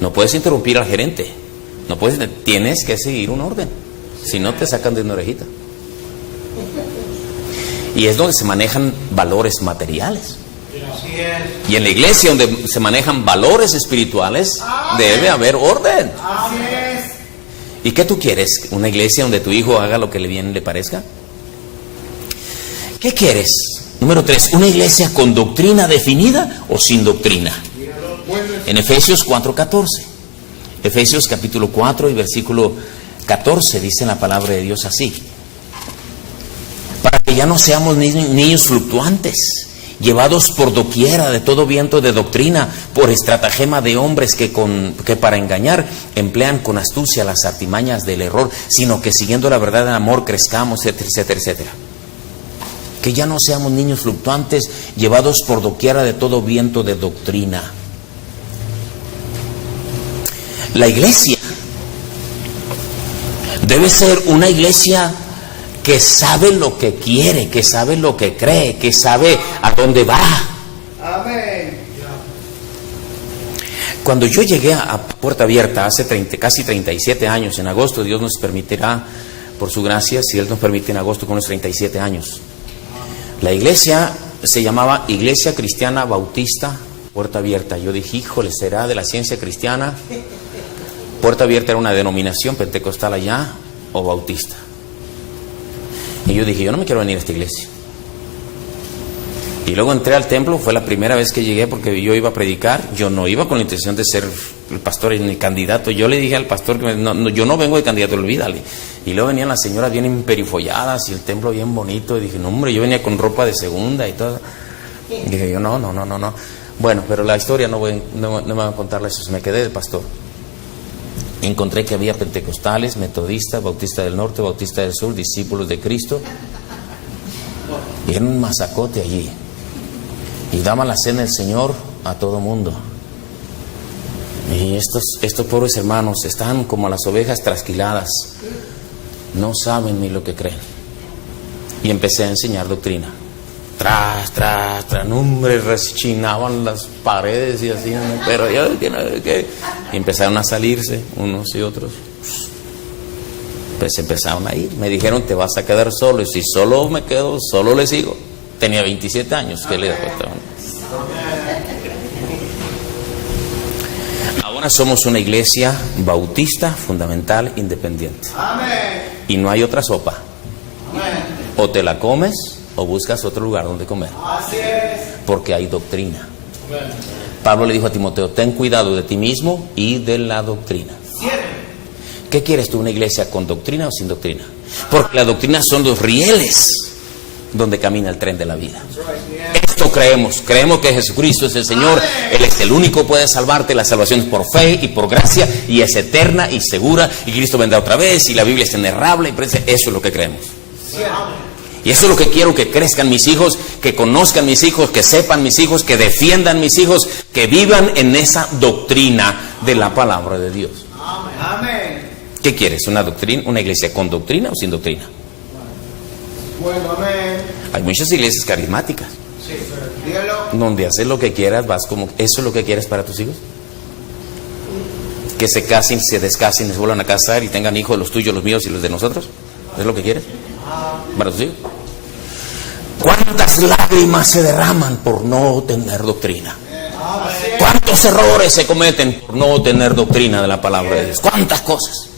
No puedes interrumpir al gerente. No puedes, tienes que seguir un orden. Si no, te sacan de una orejita. Y es donde se manejan valores materiales. Y en la iglesia donde se manejan valores espirituales, debe haber orden. ¿Y qué tú quieres? ¿Una iglesia donde tu hijo haga lo que le bien le parezca? ¿Qué quieres? Número 3, ¿una iglesia con doctrina definida o sin doctrina? En Efesios 4:14. Efesios capítulo 4 y versículo 14 dice la palabra de Dios así: para que ya no seamos niños fluctuantes, llevados por doquiera de todo viento de doctrina, por estratagema de hombres que para engañar emplean con astucia las artimañas del error, sino que siguiendo la verdad en amor crezcamos, etcétera, etcétera. Que ya no seamos niños fluctuantes, llevados por doquiera de todo viento de doctrina. La iglesia debe ser una iglesia que sabe lo que quiere, que sabe lo que cree, que sabe a dónde va. Amén. Cuando yo llegué a Puerta Abierta hace casi 37 años, en agosto, Dios nos permitirá, por su gracia, si Él nos permite, en agosto con unos 37 años. La iglesia se llamaba Iglesia Cristiana Bautista Puerta Abierta. Yo dije, híjole, ¿será de la ciencia cristiana? Puerta Abierta era una denominación pentecostal allá, o bautista. Y yo dije, yo no me quiero venir a esta iglesia. Y luego entré al templo, fue la primera vez que llegué porque yo iba a predicar. Yo no iba con la intención de ser el pastor ni candidato. Yo le dije al pastor que yo no vengo de candidato, olvídale. Y luego venían las señoras bien emperifolladas y el templo bien bonito. Y dije, no hombre, yo venía con ropa de segunda y todo. Y dije yo, no. Bueno, pero la historia no me van a contarla eso. Me quedé de pastor. Encontré que había pentecostales, metodistas, bautistas del norte, bautistas del sur, discípulos de Cristo. Y era un masacote allí. Y daban la cena del Señor a todo mundo. Y estos pobres hermanos están como las ovejas trasquiladas. No saben ni lo que creen. Y empecé a enseñar doctrina. Tras, hombre, rechinaban las paredes y así, pero yo, ¿qué? Y empezaron a salirse unos y otros. Pues empezaron a ir. Me dijeron, te vas a quedar solo. Y si solo me quedo, solo le sigo. Tenía 27 años. ¿Qué le dijo? Ahora somos una iglesia bautista, fundamental, independiente. Y no hay otra sopa. O te la comes o buscas otro lugar donde comer. Porque hay doctrina. Pablo le dijo a Timoteo, ten cuidado de ti mismo y de la doctrina. ¿Qué quieres tú, una iglesia con doctrina o sin doctrina? Porque la doctrina son los rieles donde camina el tren de la vida. Esto creemos que Jesucristo es el Señor, Él es el único que puede salvarte, la salvación es por fe y por gracia y es eterna y segura y Cristo vendrá otra vez y la Biblia es inerrable y eso es lo que creemos. Y eso es lo que quiero que crezcan mis hijos, que conozcan mis hijos, que sepan mis hijos, que defiendan mis hijos, que vivan en esa doctrina de la palabra de Dios. Amén. ¿Qué quieres? ¿Una doctrina, una iglesia con doctrina o sin doctrina? Bueno, amén. Hay muchas iglesias carismáticas. Sí, dígalo. Donde haces lo que quieras, vas como... ¿Eso es lo que quieres para tus hijos? Que se casen, se descasen, se vuelvan a casar y tengan hijos, los tuyos, los míos y los de nosotros. ¿Es lo que quieres para tus hijos? ¿Cuántas lágrimas se derraman por no tener doctrina? ¿Cuántos errores se cometen por no tener doctrina de la palabra de Dios? ¿Cuántas cosas?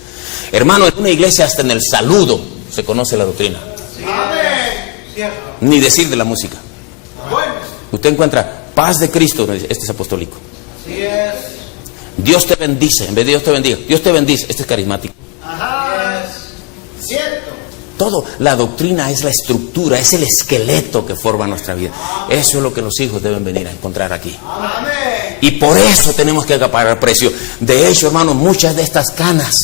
Hermano, en una iglesia hasta en el saludo se conoce la doctrina. Ni decir de la música. Usted encuentra paz de Cristo, este es apostólico. Dios te bendice, en vez de Dios te bendiga, Dios te bendice, este es carismático. Cierto. Todo, la doctrina es la estructura, es el esqueleto que forma nuestra vida. Eso es lo que los hijos deben venir a encontrar aquí. Y por eso tenemos que pagar precio. De hecho, hermanos, muchas de estas canas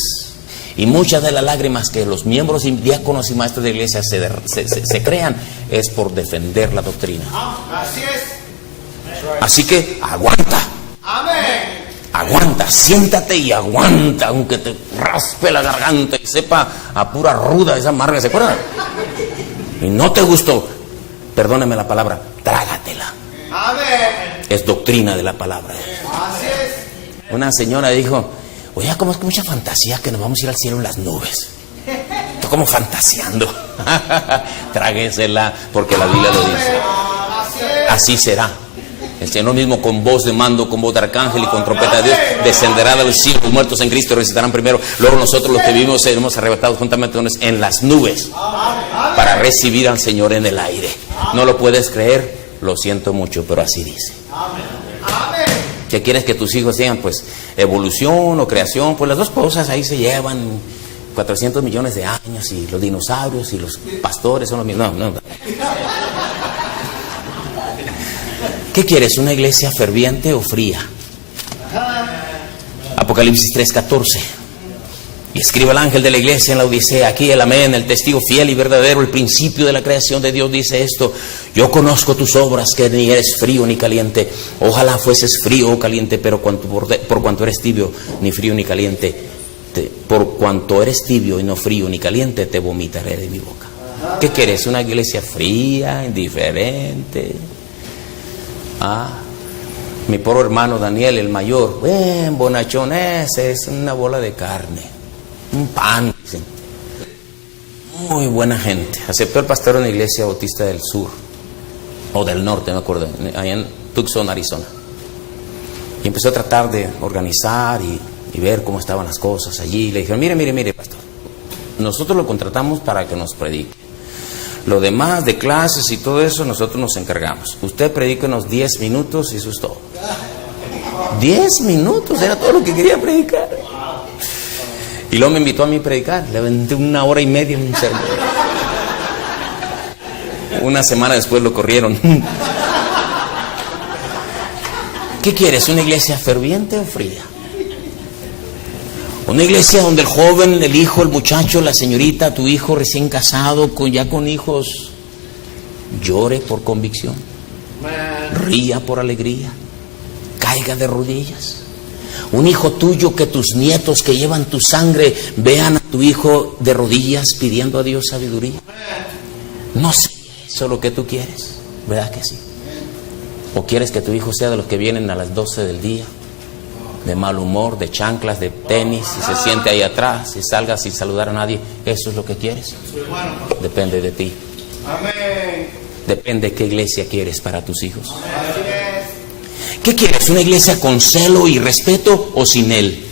y muchas de las lágrimas que los miembros y diáconos y maestros de iglesia se crean es por defender la doctrina. Así es. Así que aguanta. Siéntate y aguanta, aunque te raspe la garganta y sepa a pura ruda esa amarga, ¿se acuerdan? Y no te gustó, perdóneme la palabra, trágatela. Amén. Es doctrina de la palabra. Así es. Una señora dijo, oye, como es que mucha fantasía que nos vamos a ir al cielo en las nubes. Estoy como fantaseando. Tráguesela, porque la Biblia lo dice. Así será. El Señor mismo con voz de mando, con voz de arcángel y con trompeta de Dios descenderá de los cielos. Los muertos en Cristo resucitarán primero. Luego nosotros los que vivimos seremos arrebatados juntamente con ellos en las nubes para recibir al Señor en el aire. ¿No lo puedes creer? Lo siento mucho, pero así dice. ¿Qué quieres que tus hijos sean? Pues evolución o creación. Pues las dos cosas ahí se llevan 400 millones de años, y los dinosaurios y los pastores son los mismos. No. ¿Qué quieres? ¿Una iglesia ferviente o fría? Apocalipsis 3:14. Y escribe el ángel de la iglesia en la Odisea, aquí el amén, el testigo fiel y verdadero, el principio de la creación de Dios, dice esto: yo conozco tus obras, que ni eres frío ni caliente. Ojalá fueses frío o caliente, pero por cuanto eres tibio, ni frío ni caliente, por cuanto eres tibio y no frío ni caliente, te vomitaré de mi boca. ¿Qué quieres? ¿Una iglesia fría, indiferente? Mi pobre hermano Daniel, el mayor, bonachón, ese es una bola de carne, un pan, dicen. Muy buena gente. Aceptó el pastor en la iglesia bautista del sur, o del norte, me acuerdo, allá en Tucson, Arizona. Y empezó a tratar de organizar y ver cómo estaban las cosas allí. Y le dijeron, mire, pastor, nosotros lo contratamos para que nos predique. Lo demás de clases y todo eso nosotros nos encargamos. Usted predíquenos 10 minutos y eso es todo. 10 minutos, era todo lo que quería predicar. Y luego me invitó a mí a predicar. Le aventé 1 hora y media en un sermón. Una semana después lo corrieron. ¿Qué quieres? ¿Una iglesia ferviente o fría? Una iglesia donde el joven, el hijo, el muchacho, la señorita, tu hijo recién casado, ya con hijos, llore por convicción, ría por alegría, caiga de rodillas. Un hijo tuyo, que tus nietos que llevan tu sangre vean a tu hijo de rodillas pidiendo a Dios sabiduría. No sé, eso es lo que tú quieres, ¿verdad que sí? ¿O quieres que tu hijo sea de los que vienen a las 12 del día? De mal humor, de chanclas, de tenis, y se siente ahí atrás y salga sin saludar a nadie. ¿Eso es lo que quieres? Depende de ti. Depende de qué iglesia quieres para tus hijos. ¿Qué quieres? ¿Una iglesia con celo y respeto o sin él?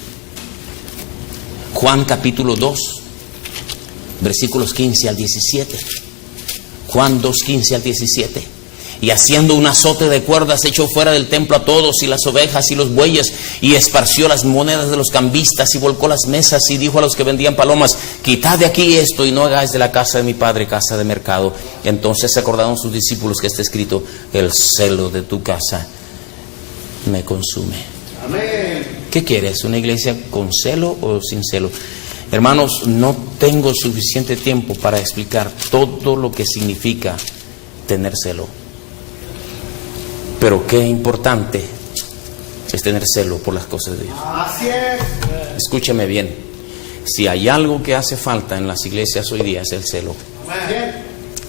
Juan capítulo 2, versículos 15 al 17. Juan 2, 15 al 17. Y haciendo un azote de cuerdas echó fuera del templo a todos, y las ovejas y los bueyes, y esparció las monedas de los cambistas, y volcó las mesas, y dijo a los que vendían palomas: quitad de aquí esto, y no hagáis de la casa de mi padre casa de mercado. Entonces se acordaron sus discípulos que está escrito: el celo de tu casa me consume. Amén. ¿Qué quieres? ¿Una iglesia con celo o sin celo? Hermanos, no tengo suficiente tiempo para explicar todo lo que significa tener celo. Pero qué importante es tener celo por las cosas de Dios. Así es. Escúcheme bien. Si hay algo que hace falta en las iglesias hoy día es el celo.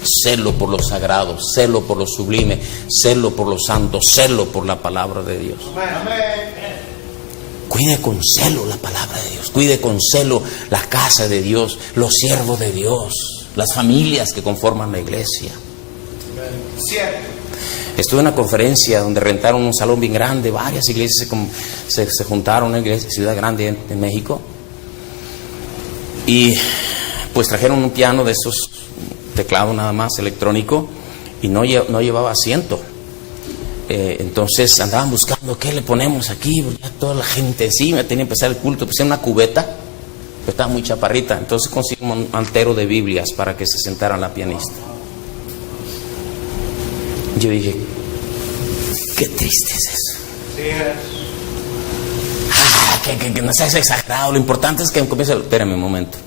Celo por lo sagrado, celo por lo sublime, celo por lo santo, celo por la palabra de Dios. Cuide con celo la palabra de Dios. Cuide con celo la casa de Dios, los siervos de Dios, las familias que conforman la iglesia. Cierto. Estuve en una conferencia donde rentaron un salón bien grande, varias iglesias se juntaron, una iglesia, ciudad grande en México, y pues trajeron un piano de esos, teclado nada más electrónico, y no llevaba asiento. Entonces andaban buscando qué le ponemos aquí, ya toda la gente encima, tenía que empezar el culto, pusieron una cubeta, pero estaba muy chaparrita, entonces consiguieron un mantero de Biblias para que se sentara la pianista. Yo dije, qué triste es eso. Que no seas exagerado. Lo importante es que comience. Espérame un momento.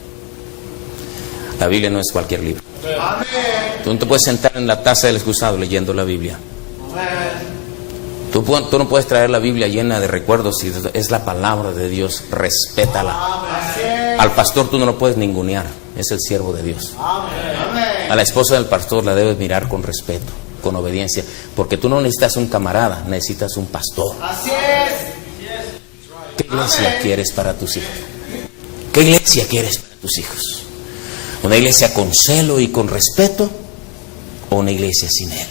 La Biblia no es cualquier libro. Tú no te puedes sentar en la taza del excusado leyendo la Biblia. Tú no puedes traer la Biblia llena de recuerdos, si es la palabra de Dios, respétala. Al pastor tú no lo puedes ningunear, es el siervo de Dios. A la esposa del pastor la debes mirar con respeto, con obediencia, porque tú no necesitas un camarada, necesitas un pastor. ¿Qué iglesia quieres para tus hijos? ¿Qué iglesia quieres para tus hijos? ¿Una iglesia con celo y con respeto o una iglesia sin él?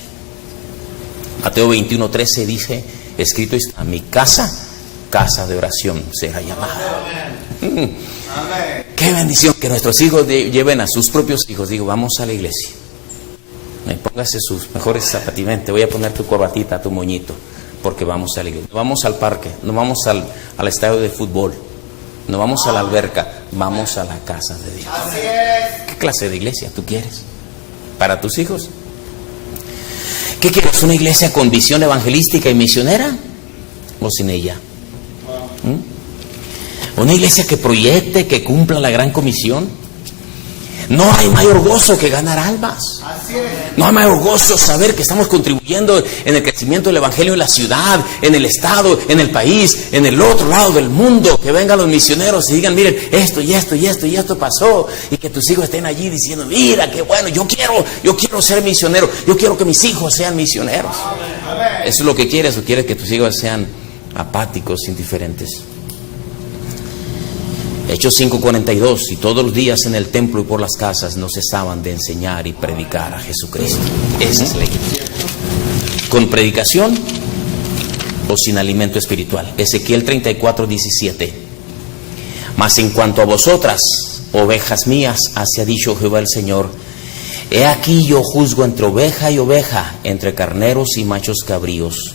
Mateo 21:13 dice, escrito está, mi casa, casa de oración será llamada. Qué bendición que nuestros hijos lleven a sus propios hijos. Digo, vamos a la iglesia. Póngase sus mejores zapatimentos. Te voy a poner tu corbatita, tu moñito, porque vamos a la iglesia. No vamos al parque, no vamos al estadio de fútbol, no vamos a la alberca, vamos a la casa de Dios. ¿Qué clase de iglesia tú quieres para tus hijos? ¿Qué quieres? ¿Una iglesia con visión evangelística y misionera o sin ella? Una iglesia que proyecte, que cumpla la gran comisión. No hay mayor gozo que ganar almas. No hay mayor gozo saber que estamos contribuyendo en el crecimiento del evangelio en la ciudad, en el estado, en el país, en el otro lado del mundo. Que vengan los misioneros y digan, miren, esto y esto y esto y esto pasó. Y que tus hijos estén allí diciendo, mira, qué bueno, yo quiero ser misionero. Yo quiero que mis hijos sean misioneros. ¿Eso es lo que quieres o quieres que tus hijos sean apáticos, indiferentes? Hechos 5:42, y todos los días en el templo y por las casas no cesaban de enseñar y predicar a Jesucristo. Esa es la iglesia. ¿Con predicación o sin alimento espiritual? Ezequiel 34:17. Mas en cuanto a vosotras, ovejas mías, así ha dicho Jehová el Señor, he aquí yo juzgo entre oveja y oveja, entre carneros y machos cabríos.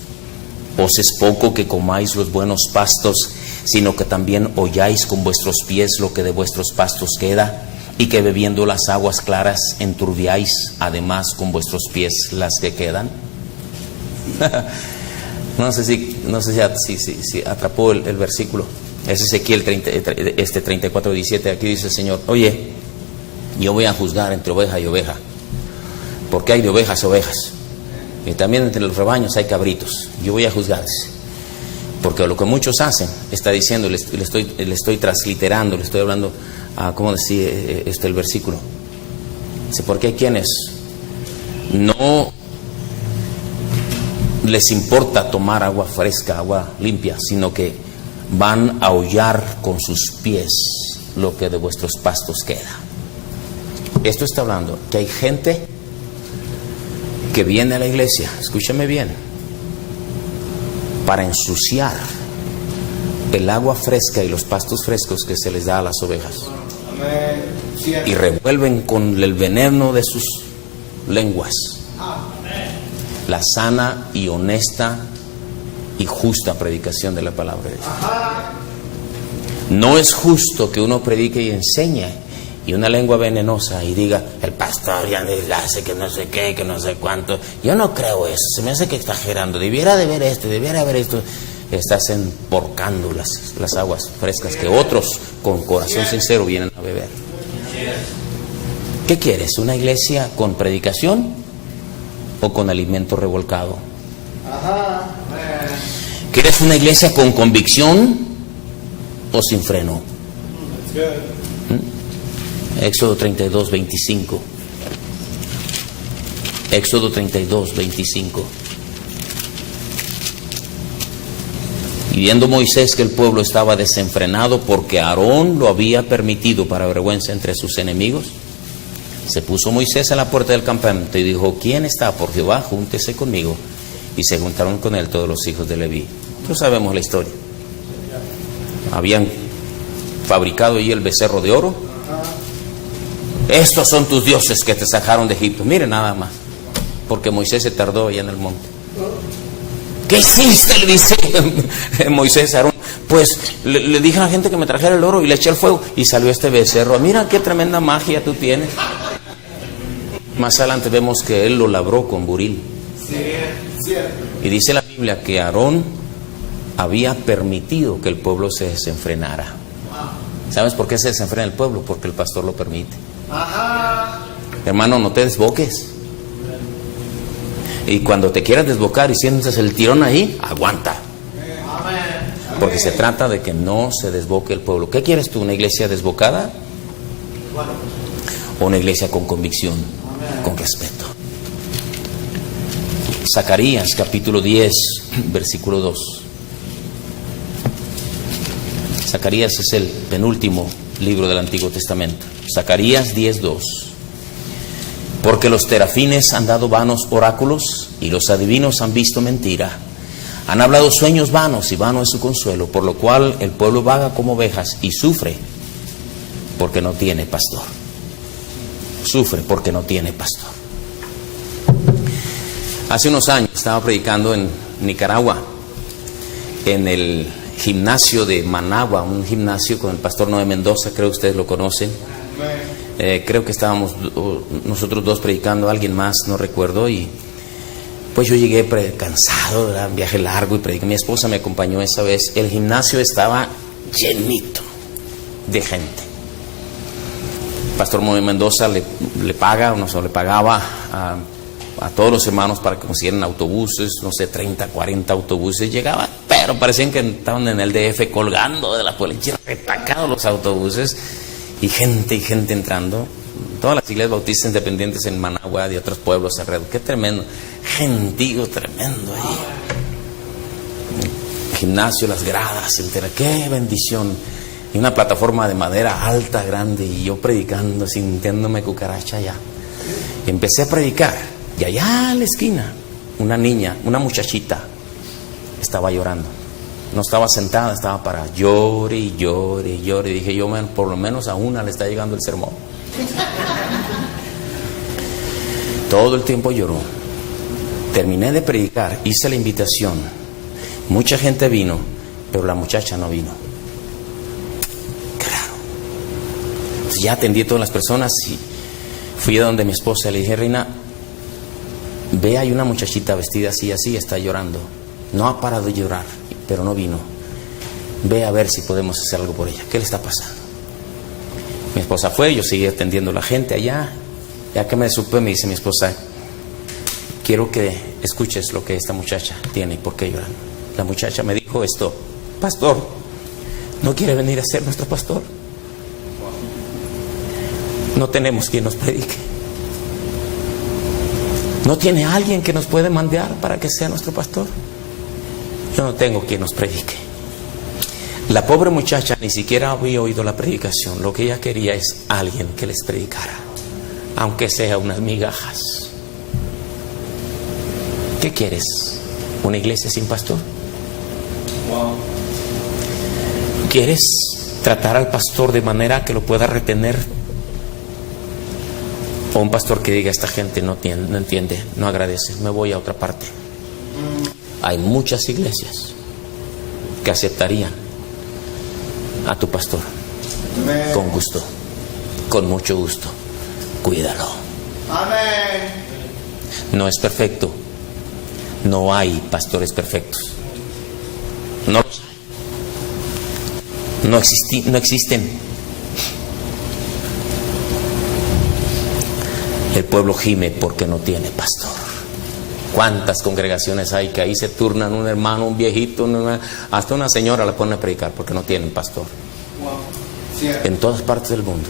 Os es poco que comáis los buenos pastos, sino que también holláis con vuestros pies lo que de vuestros pastos queda, y que bebiendo las aguas claras enturbiáis además con vuestros pies las que quedan. No sé si atrapó el versículo. Es Ezequiel 34:17. Aquí dice el Señor, oye, yo voy a juzgar entre oveja y oveja, porque hay de ovejas a ovejas, y también entre los rebaños hay cabritos. Yo voy a juzgarles. Porque lo que muchos hacen, está diciendo, le estoy transliterando, le estoy hablando a cómo decir el versículo. Dice, porque hay quienes no les importa tomar agua fresca, agua limpia, sino que van a hollar con sus pies lo que de vuestros pastos queda. Esto está hablando que hay gente que viene a la iglesia, escúchame bien, para ensuciar el agua fresca y los pastos frescos que se les da a las ovejas. Y revuelven con el veneno de sus lenguas la sana y honesta y justa predicación de la palabra de Dios. No es justo que uno predique y enseñe y una lengua venenosa y diga, el pastor ya hace que no sé qué, que no sé cuánto. Yo no creo eso, se me hace que exagerando, debiera de ver esto, debiera haber esto. Estás emporcando las aguas frescas que otros con corazón sincero vienen a beber. ¿Qué quieres? ¿Una iglesia con predicación o con alimento revolcado? ¿Quieres una iglesia con convicción o sin freno? Éxodo 32:25. Éxodo 32:25. Y viendo Moisés que el pueblo estaba desenfrenado porque Aarón lo había permitido para vergüenza entre sus enemigos, se puso Moisés a la puerta del campamento y dijo, ¿quién está por Jehová? Júntese conmigo. Y se juntaron con él todos los hijos de Leví. No sabemos la historia. Habían fabricado allí el becerro de oro. Estos son tus dioses que te sacaron de Egipto. Miren nada más, porque Moisés se tardó allá en el monte. ¿Qué hiciste? Le dice Moisés a Aarón. Pues le dije a la gente que me trajera el oro y le eché el fuego y salió este becerro. Mira qué tremenda magia tú tienes. Más adelante vemos que él lo labró con buril. Y dice la Biblia que Aarón había permitido que el pueblo se desenfrenara. ¿Sabes por qué se desenfrena el pueblo? Porque el pastor lo permite. Hermano, no te desboques. Y cuando te quieras desbocar y sientes el tirón ahí, aguanta. Porque se trata de que no se desboque el pueblo. ¿Qué quieres tú? ¿Una iglesia desbocada? ¿O una iglesia con convicción, con respeto? Zacarías capítulo 10, versículo 2. Zacarías es el penúltimo libro del Antiguo Testamento. Zacarías 10:2. Porque los terafines han dado vanos oráculos y los adivinos han visto mentira. Han hablado sueños vanos y vano es su consuelo, por lo cual el pueblo vaga como ovejas y sufre porque no tiene pastor. Sufre porque no tiene pastor. Hace unos años estaba predicando en Nicaragua, en el gimnasio de Managua, un gimnasio con el pastor Noé Mendoza, creo que ustedes lo conocen. Creo que estábamos nosotros dos predicando, alguien más, no recuerdo, y pues yo llegué cansado, era un viaje largo y prediqué. Mi esposa me acompañó esa vez. El gimnasio estaba llenito de gente. El pastor Noé Mendoza le paga, o no sé, le pagaba a todos los hermanos para que consiguieran autobuses, no sé, 30, 40 autobuses. Llegaban, pero parecían que estaban en el DF colgando de la policía, retacados los autobuses. Y gente entrando. Todas las iglesias bautistas independientes en Managua, de otros pueblos alrededor. Qué tremendo. Gentío tremendo ahí. El gimnasio, las gradas, entera. Qué bendición. Y una plataforma de madera alta, grande. Y yo predicando, sintiéndome cucaracha allá. Y empecé a predicar. Y allá en la esquina, una niña, una muchachita, estaba llorando. No estaba sentada, estaba parada. Llore y llore y llore. Y dije yo, por lo menos a una le está llegando el sermón. Todo el tiempo lloró. Terminé de predicar, hice la invitación. Mucha gente vino, pero la muchacha no vino. Claro. Entonces ya atendí a todas las personas y fui a donde mi esposa. Le dije, Reina, ve, hay una muchachita vestida así, está llorando. No ha parado de llorar, pero no vino. Ve a ver si podemos hacer algo por ella. ¿Qué le está pasando? Mi esposa fue, yo seguí atendiendo a la gente allá. Ya que me supe, me dice mi esposa, quiero que escuches lo que esta muchacha tiene y por qué lloran. La muchacha me dijo esto: pastor, ¿no quiere venir a ser nuestro pastor? No tenemos quien nos predique. ¿No tiene alguien que nos puede mandar para que sea nuestro pastor? Yo no tengo quien nos predique. La pobre muchacha ni siquiera había oído la predicación. Lo que ella quería es alguien que les predicara, aunque sea unas migajas. ¿Qué quieres? ¿Una iglesia sin pastor? ¿Quieres tratar al pastor de manera que lo pueda retener? O un pastor que diga, esta gente no entiende, no agradece, me voy a otra parte. Hay muchas iglesias que aceptarían a tu pastor con gusto, con mucho gusto. Cuídalo. Amén. No es perfecto. No hay pastores perfectos. No los hay. No existen. El pueblo gime porque no tiene pastor. ¿Cuántas congregaciones hay que ahí se turnan un hermano, un viejito, hasta una señora la ponen a predicar porque no tienen pastor? En todas partes del mundo.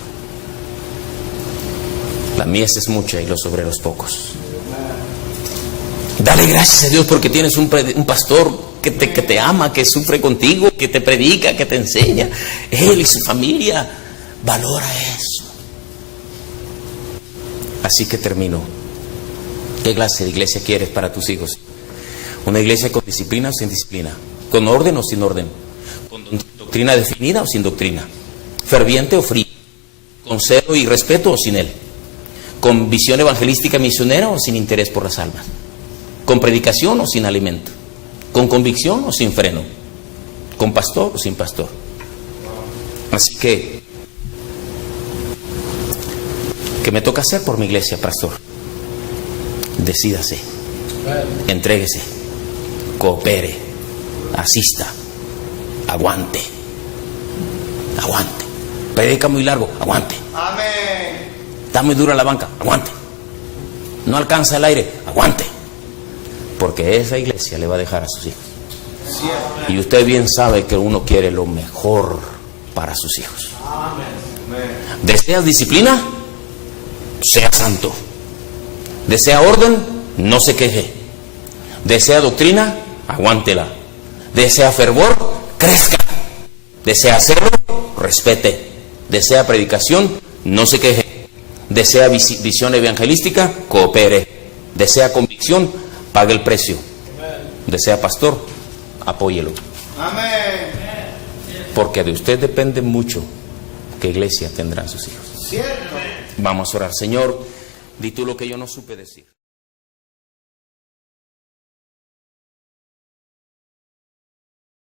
La mies es mucha y los obreros pocos. Dale gracias a Dios porque tienes un pastor que te ama, que sufre contigo, que te predica, que te enseña. Él y su familia valora eso. Así que termino. ¿Qué clase de iglesia quieres para tus hijos? ¿Una iglesia con disciplina o sin disciplina? ¿Con orden o sin orden? ¿Con doctrina definida o sin doctrina? ¿Ferviente o frío? ¿Con celo y respeto o sin él? ¿Con visión evangelística misionera o sin interés por las almas? ¿Con predicación o sin alimento? ¿Con convicción o sin freno? ¿Con pastor o sin pastor? Así que, ¿qué me toca hacer por mi iglesia, pastor? Decídase, entréguese, coopere, asista, aguante. Predica muy largo, aguante. Amén. Está muy dura la banca, aguante. No alcanza el aire, aguante. porque esa iglesia le va a dejar a sus hijos. Y usted bien sabe que uno quiere lo mejor para sus hijos. ¿Deseas disciplina? Sea santo. ¿Desea orden? No se queje. ¿Desea doctrina? Aguántela. ¿Desea fervor? Crezca. ¿Desea celo? Respete. ¿Desea predicación? No se queje. ¿Desea visión evangelística? Coopere. ¿Desea convicción? Pague el precio. ¿Desea pastor? Apóyelo. Amén. Porque de usted depende mucho qué iglesia tendrán sus hijos. Cierto. Vamos a orar. Señor, di tú lo que yo no supe decir.